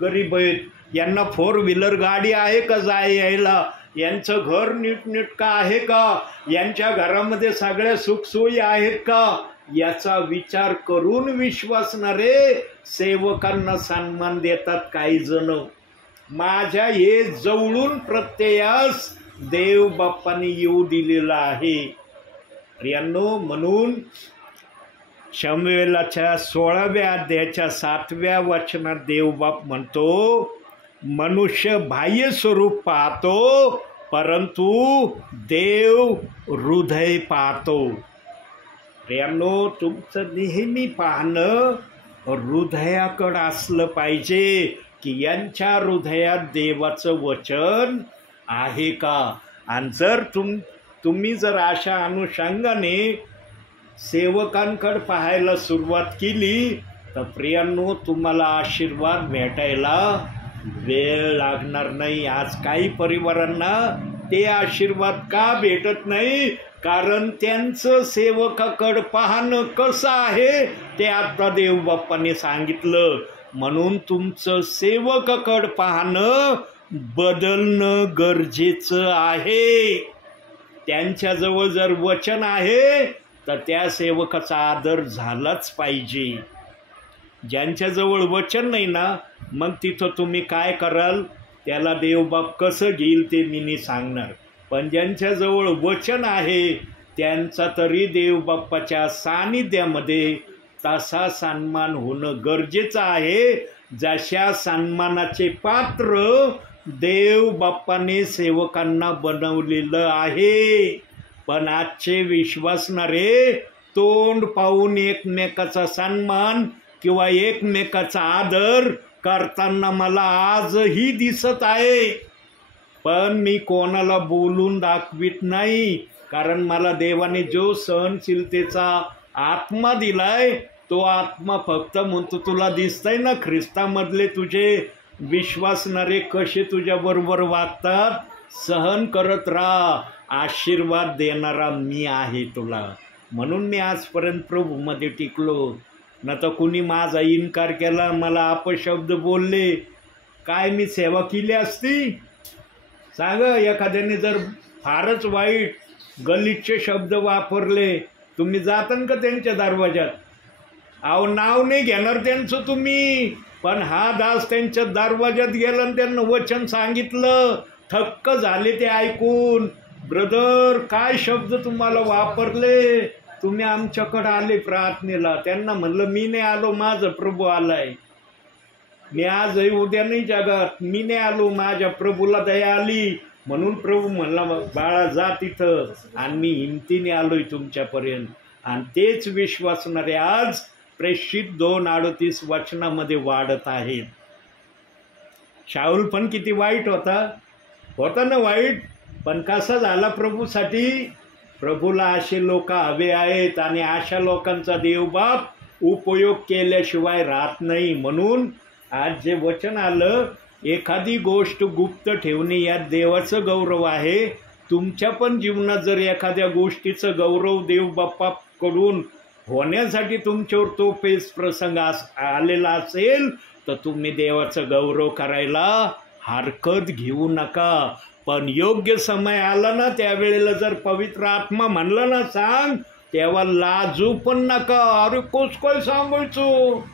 गरीब आहेत, यांना 4 व्हीलर गाडी आहे का जाय यायला, यांचं घर नीटनेटकं आहे का, यांच्या घरामध्ये सगळ्या सुखसोयी आहेत का, याचा विचार करून विश्वासणारे सेवकांना सन्मान देतात. काही जण माझ्या हे जवळून प्रत्ययास देव बाप्पांनी येऊ दिलेला आहे. प्रियांनो, म्हणून शमूएलाच्या 16व्या अध्यायाच्या 7व्या वचनात देवबाप म्हणतो, मनुष्य बाह्य स्वरूप पाहतो परंतु देव हृदय पाहतो. प्रियांनो, तुमचं नेहमी पाहणं हृदयाकडं असलं पाहिजे की यांच्या हृदयात देवाचं वचन आहे का. आणि जर तुम्ही जर अशा अनुषंगाने सेवकांकडे पाहायला सुरुवात केली तर प्रियांनो, तुम्हाला आशीर्वाद भेटायला वेळ लागणार नाही. आज काही परिवारांना ते आशीर्वाद का भेटत नाही? कारण त्यांचं सेवकाकडे पाहणं कसं आहे ते आता देवबाप्पाने सांगितलं. म्हणून तुमचं सेवकाकडे पाहणं बदलणं गरजेचं आहे. त्यांच्याजवळ जर वचन आहे तर त्या सेवकाचा आदर झालाच पाहिजे. ज्यांच्याजवळ वचन नाही ना, मग तिथं तुम्ही काय कराल त्याला देवबाप कसं घेईल ते मी नाही सांगणार. पण ज्यांच्याजवळ वचन आहे त्यांचा तरी देवबाप्पाच्या सानिध्यामध्ये तसा सन्मान होणं गरजेचं आहे, जशा सन्मानाचे पात्र देवबाप्पाने सेवकांना बनवलेलं आहे. पण आजचे विश्वासणारे तोंड पाहून एकमेकाचा सन्मान किंवा एकमेकाचा आदर करताना मला आजही दिसत आहे. पण मी कोणाला बोलून दाखवित नाही, कारण मला देवाने जो सहनशीलतेचा आत्मा दिलाय तो आत्मा फक्त म्हणतो, तुला दिसतंय ना ख्रिस्तामधले तुझे विश्वासणारे कसे तुझ्याबरोबर वागतात, सहन करत राहा, आशीर्वाद देणारा मी आहे तुला. म्हणून मी आजपर्यंत प्रभूमध्ये टिकलो. न तर कुणी माझा इन्कार केला, मला अपशब्द बोलले, काय मी सेवा केली असती? सांग, एखाद्याने जर फारच वाईट गलिच्छ शब्द वापरले, तुम्ही जातान का त्यांच्या दरवाजात? अहो, नाव नाही घेणार त्यांचं तुम्ही, पण हा दास त्यांच्या दरवाजात गेला आणि त्यांना वचन सांगितलं, थक्क झाले ते ऐकून. ब्रदर, काय शब्द तुम्हाला वापरले, तुम्ही आमच्याकडे आले प्रार्थनेला. त्यांना म्हणलं, मी नाही आलो, माझं प्रभू आलाय. मी आजही उद्या नाही जगात, मी नाही आलो, माझ्या प्रभूला दया आली. म्हणून प्रभू म्हणला, बाळा जा तिथं, आणि मी हिमतीने आलोय तुमच्यापर्यंत. आणि तेच विश्वासणारे आज प्रेषित 2:38 वचनामध्ये वाढत आहेत. शाऊल पण किती वाईट होता ना वाईट, पण कसा झाला प्रभूसाठी? प्रभूला असे लोक हवे आहेत, आणि अशा लोकांचा देवबाप उपयोग केल्याशिवाय राहत नाही. म्हणून आज जे वचन आलं, एखादी गोष्ट गुप्त ठेवणे यात देवाचं गौरव आहे. तुमच्या पण जीवनात जर एखाद्या गोष्टीचं गौरव देवबापाकडून होण्यासाठी तुमच्यावर तो पेच प्रसंग आलेला असेल, तर तुम्ही देवाचं गौरव करायला हरकत घेऊ नका. पण योग्य समय आला ना, त्यावेळेला जर पवित्र आत्मा म्हणलं ना सांग, तेव्हा लाजू पण नका. अरे कोस काय सांगायचो,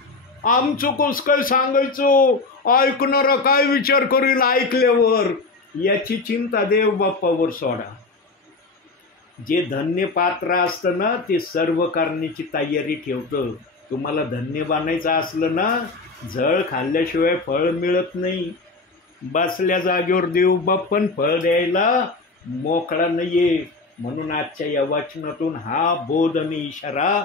आमचं कोस काय सांगायचो, ऐकणारा काय विचार करील ऐकल्यावर, याची चिंता देव बाप्पावर सोडा. जे धन्य पात्र असतं ना, ते सर्व करण्याची तयारी ठेवतं. तुम्हाला धन्य बनायचं असलं ना, झळ खाल्ल्याशिवाय फळ मिळत नाही. बसल्या जागेवर देव बाप्पन फळ द्यायला मोकळा नाहीये. म्हणून आजच्या या वचनातून हा बोध आणि इशारा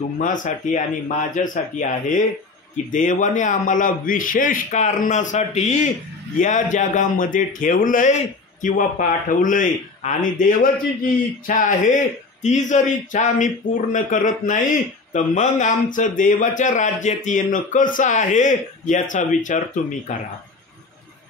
तुम्हासाठी आणि माझ्यासाठी आहे की देवाने आम्हाला विशेष कारणासाठी या जगामध्ये ठेवलंय किंवा पाठवलंय. आणि देवाची जी इच्छा आहे ती जर इच्छा आम्ही पूर्ण करत नाही, तर मग आमचं देवाच्या राज्यात येणं कसं आहे याचा विचार तुम्ही करा.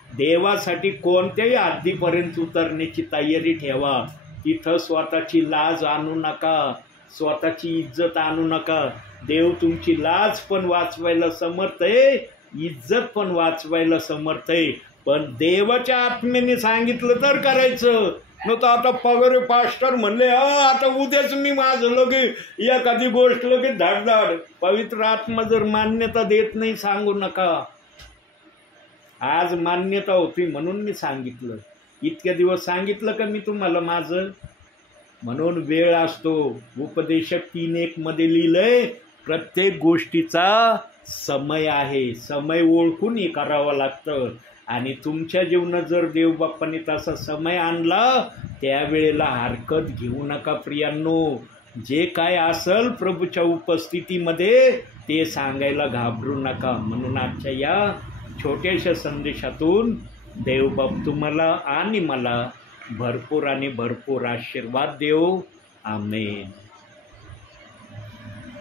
देवासाठी कोणत्याही हद्दीपर्यंत उतरण्याची तयारी ठेवा. तिथं स्वतःची लाज आणू नका, स्वतःची इज्जत आणू नका. देव तुमची लाज पण वाचवायला समर्थ आहे, इज्जत पण वाचवायला समर्थ आहे. पण देवाच्या आत्म्याने सांगितलं तर करायचं. न तर आता पगारे पास्टर म्हणले, आता उद्याच मी माझं लगे एखादी गोष्ट लगे धाडधाड. पवित्र आत्मा जर मान्यता देत नाही, सांगू नका. आज मान्यता होती म्हणून मी सांगितलं. इतक्या दिवस सांगितलं का मी तुम्हाला माझं? म्हणून वेळ असतो. उपदेशक 3:1 मध्ये लिहिलंय, प्रत्येक गोष्टीचा समय आहे. समय ओळखून हे करावं लागतं. आणि तुमच्या जीवनात जर देवबाप्पाने तसा समय आणला, त्यावेळेला हरकत घेऊ नका प्रियांनो. जे काय असेल प्रभूच्या उपस्थितीमध्ये ते सांगायला घाबरू नका. म्हणून आजच्या या छोट्याशा संदेशातून देवबाप तुम्हाला आणि मला भरपूर आणि भरपूर आशीर्वाद देव. आमेन.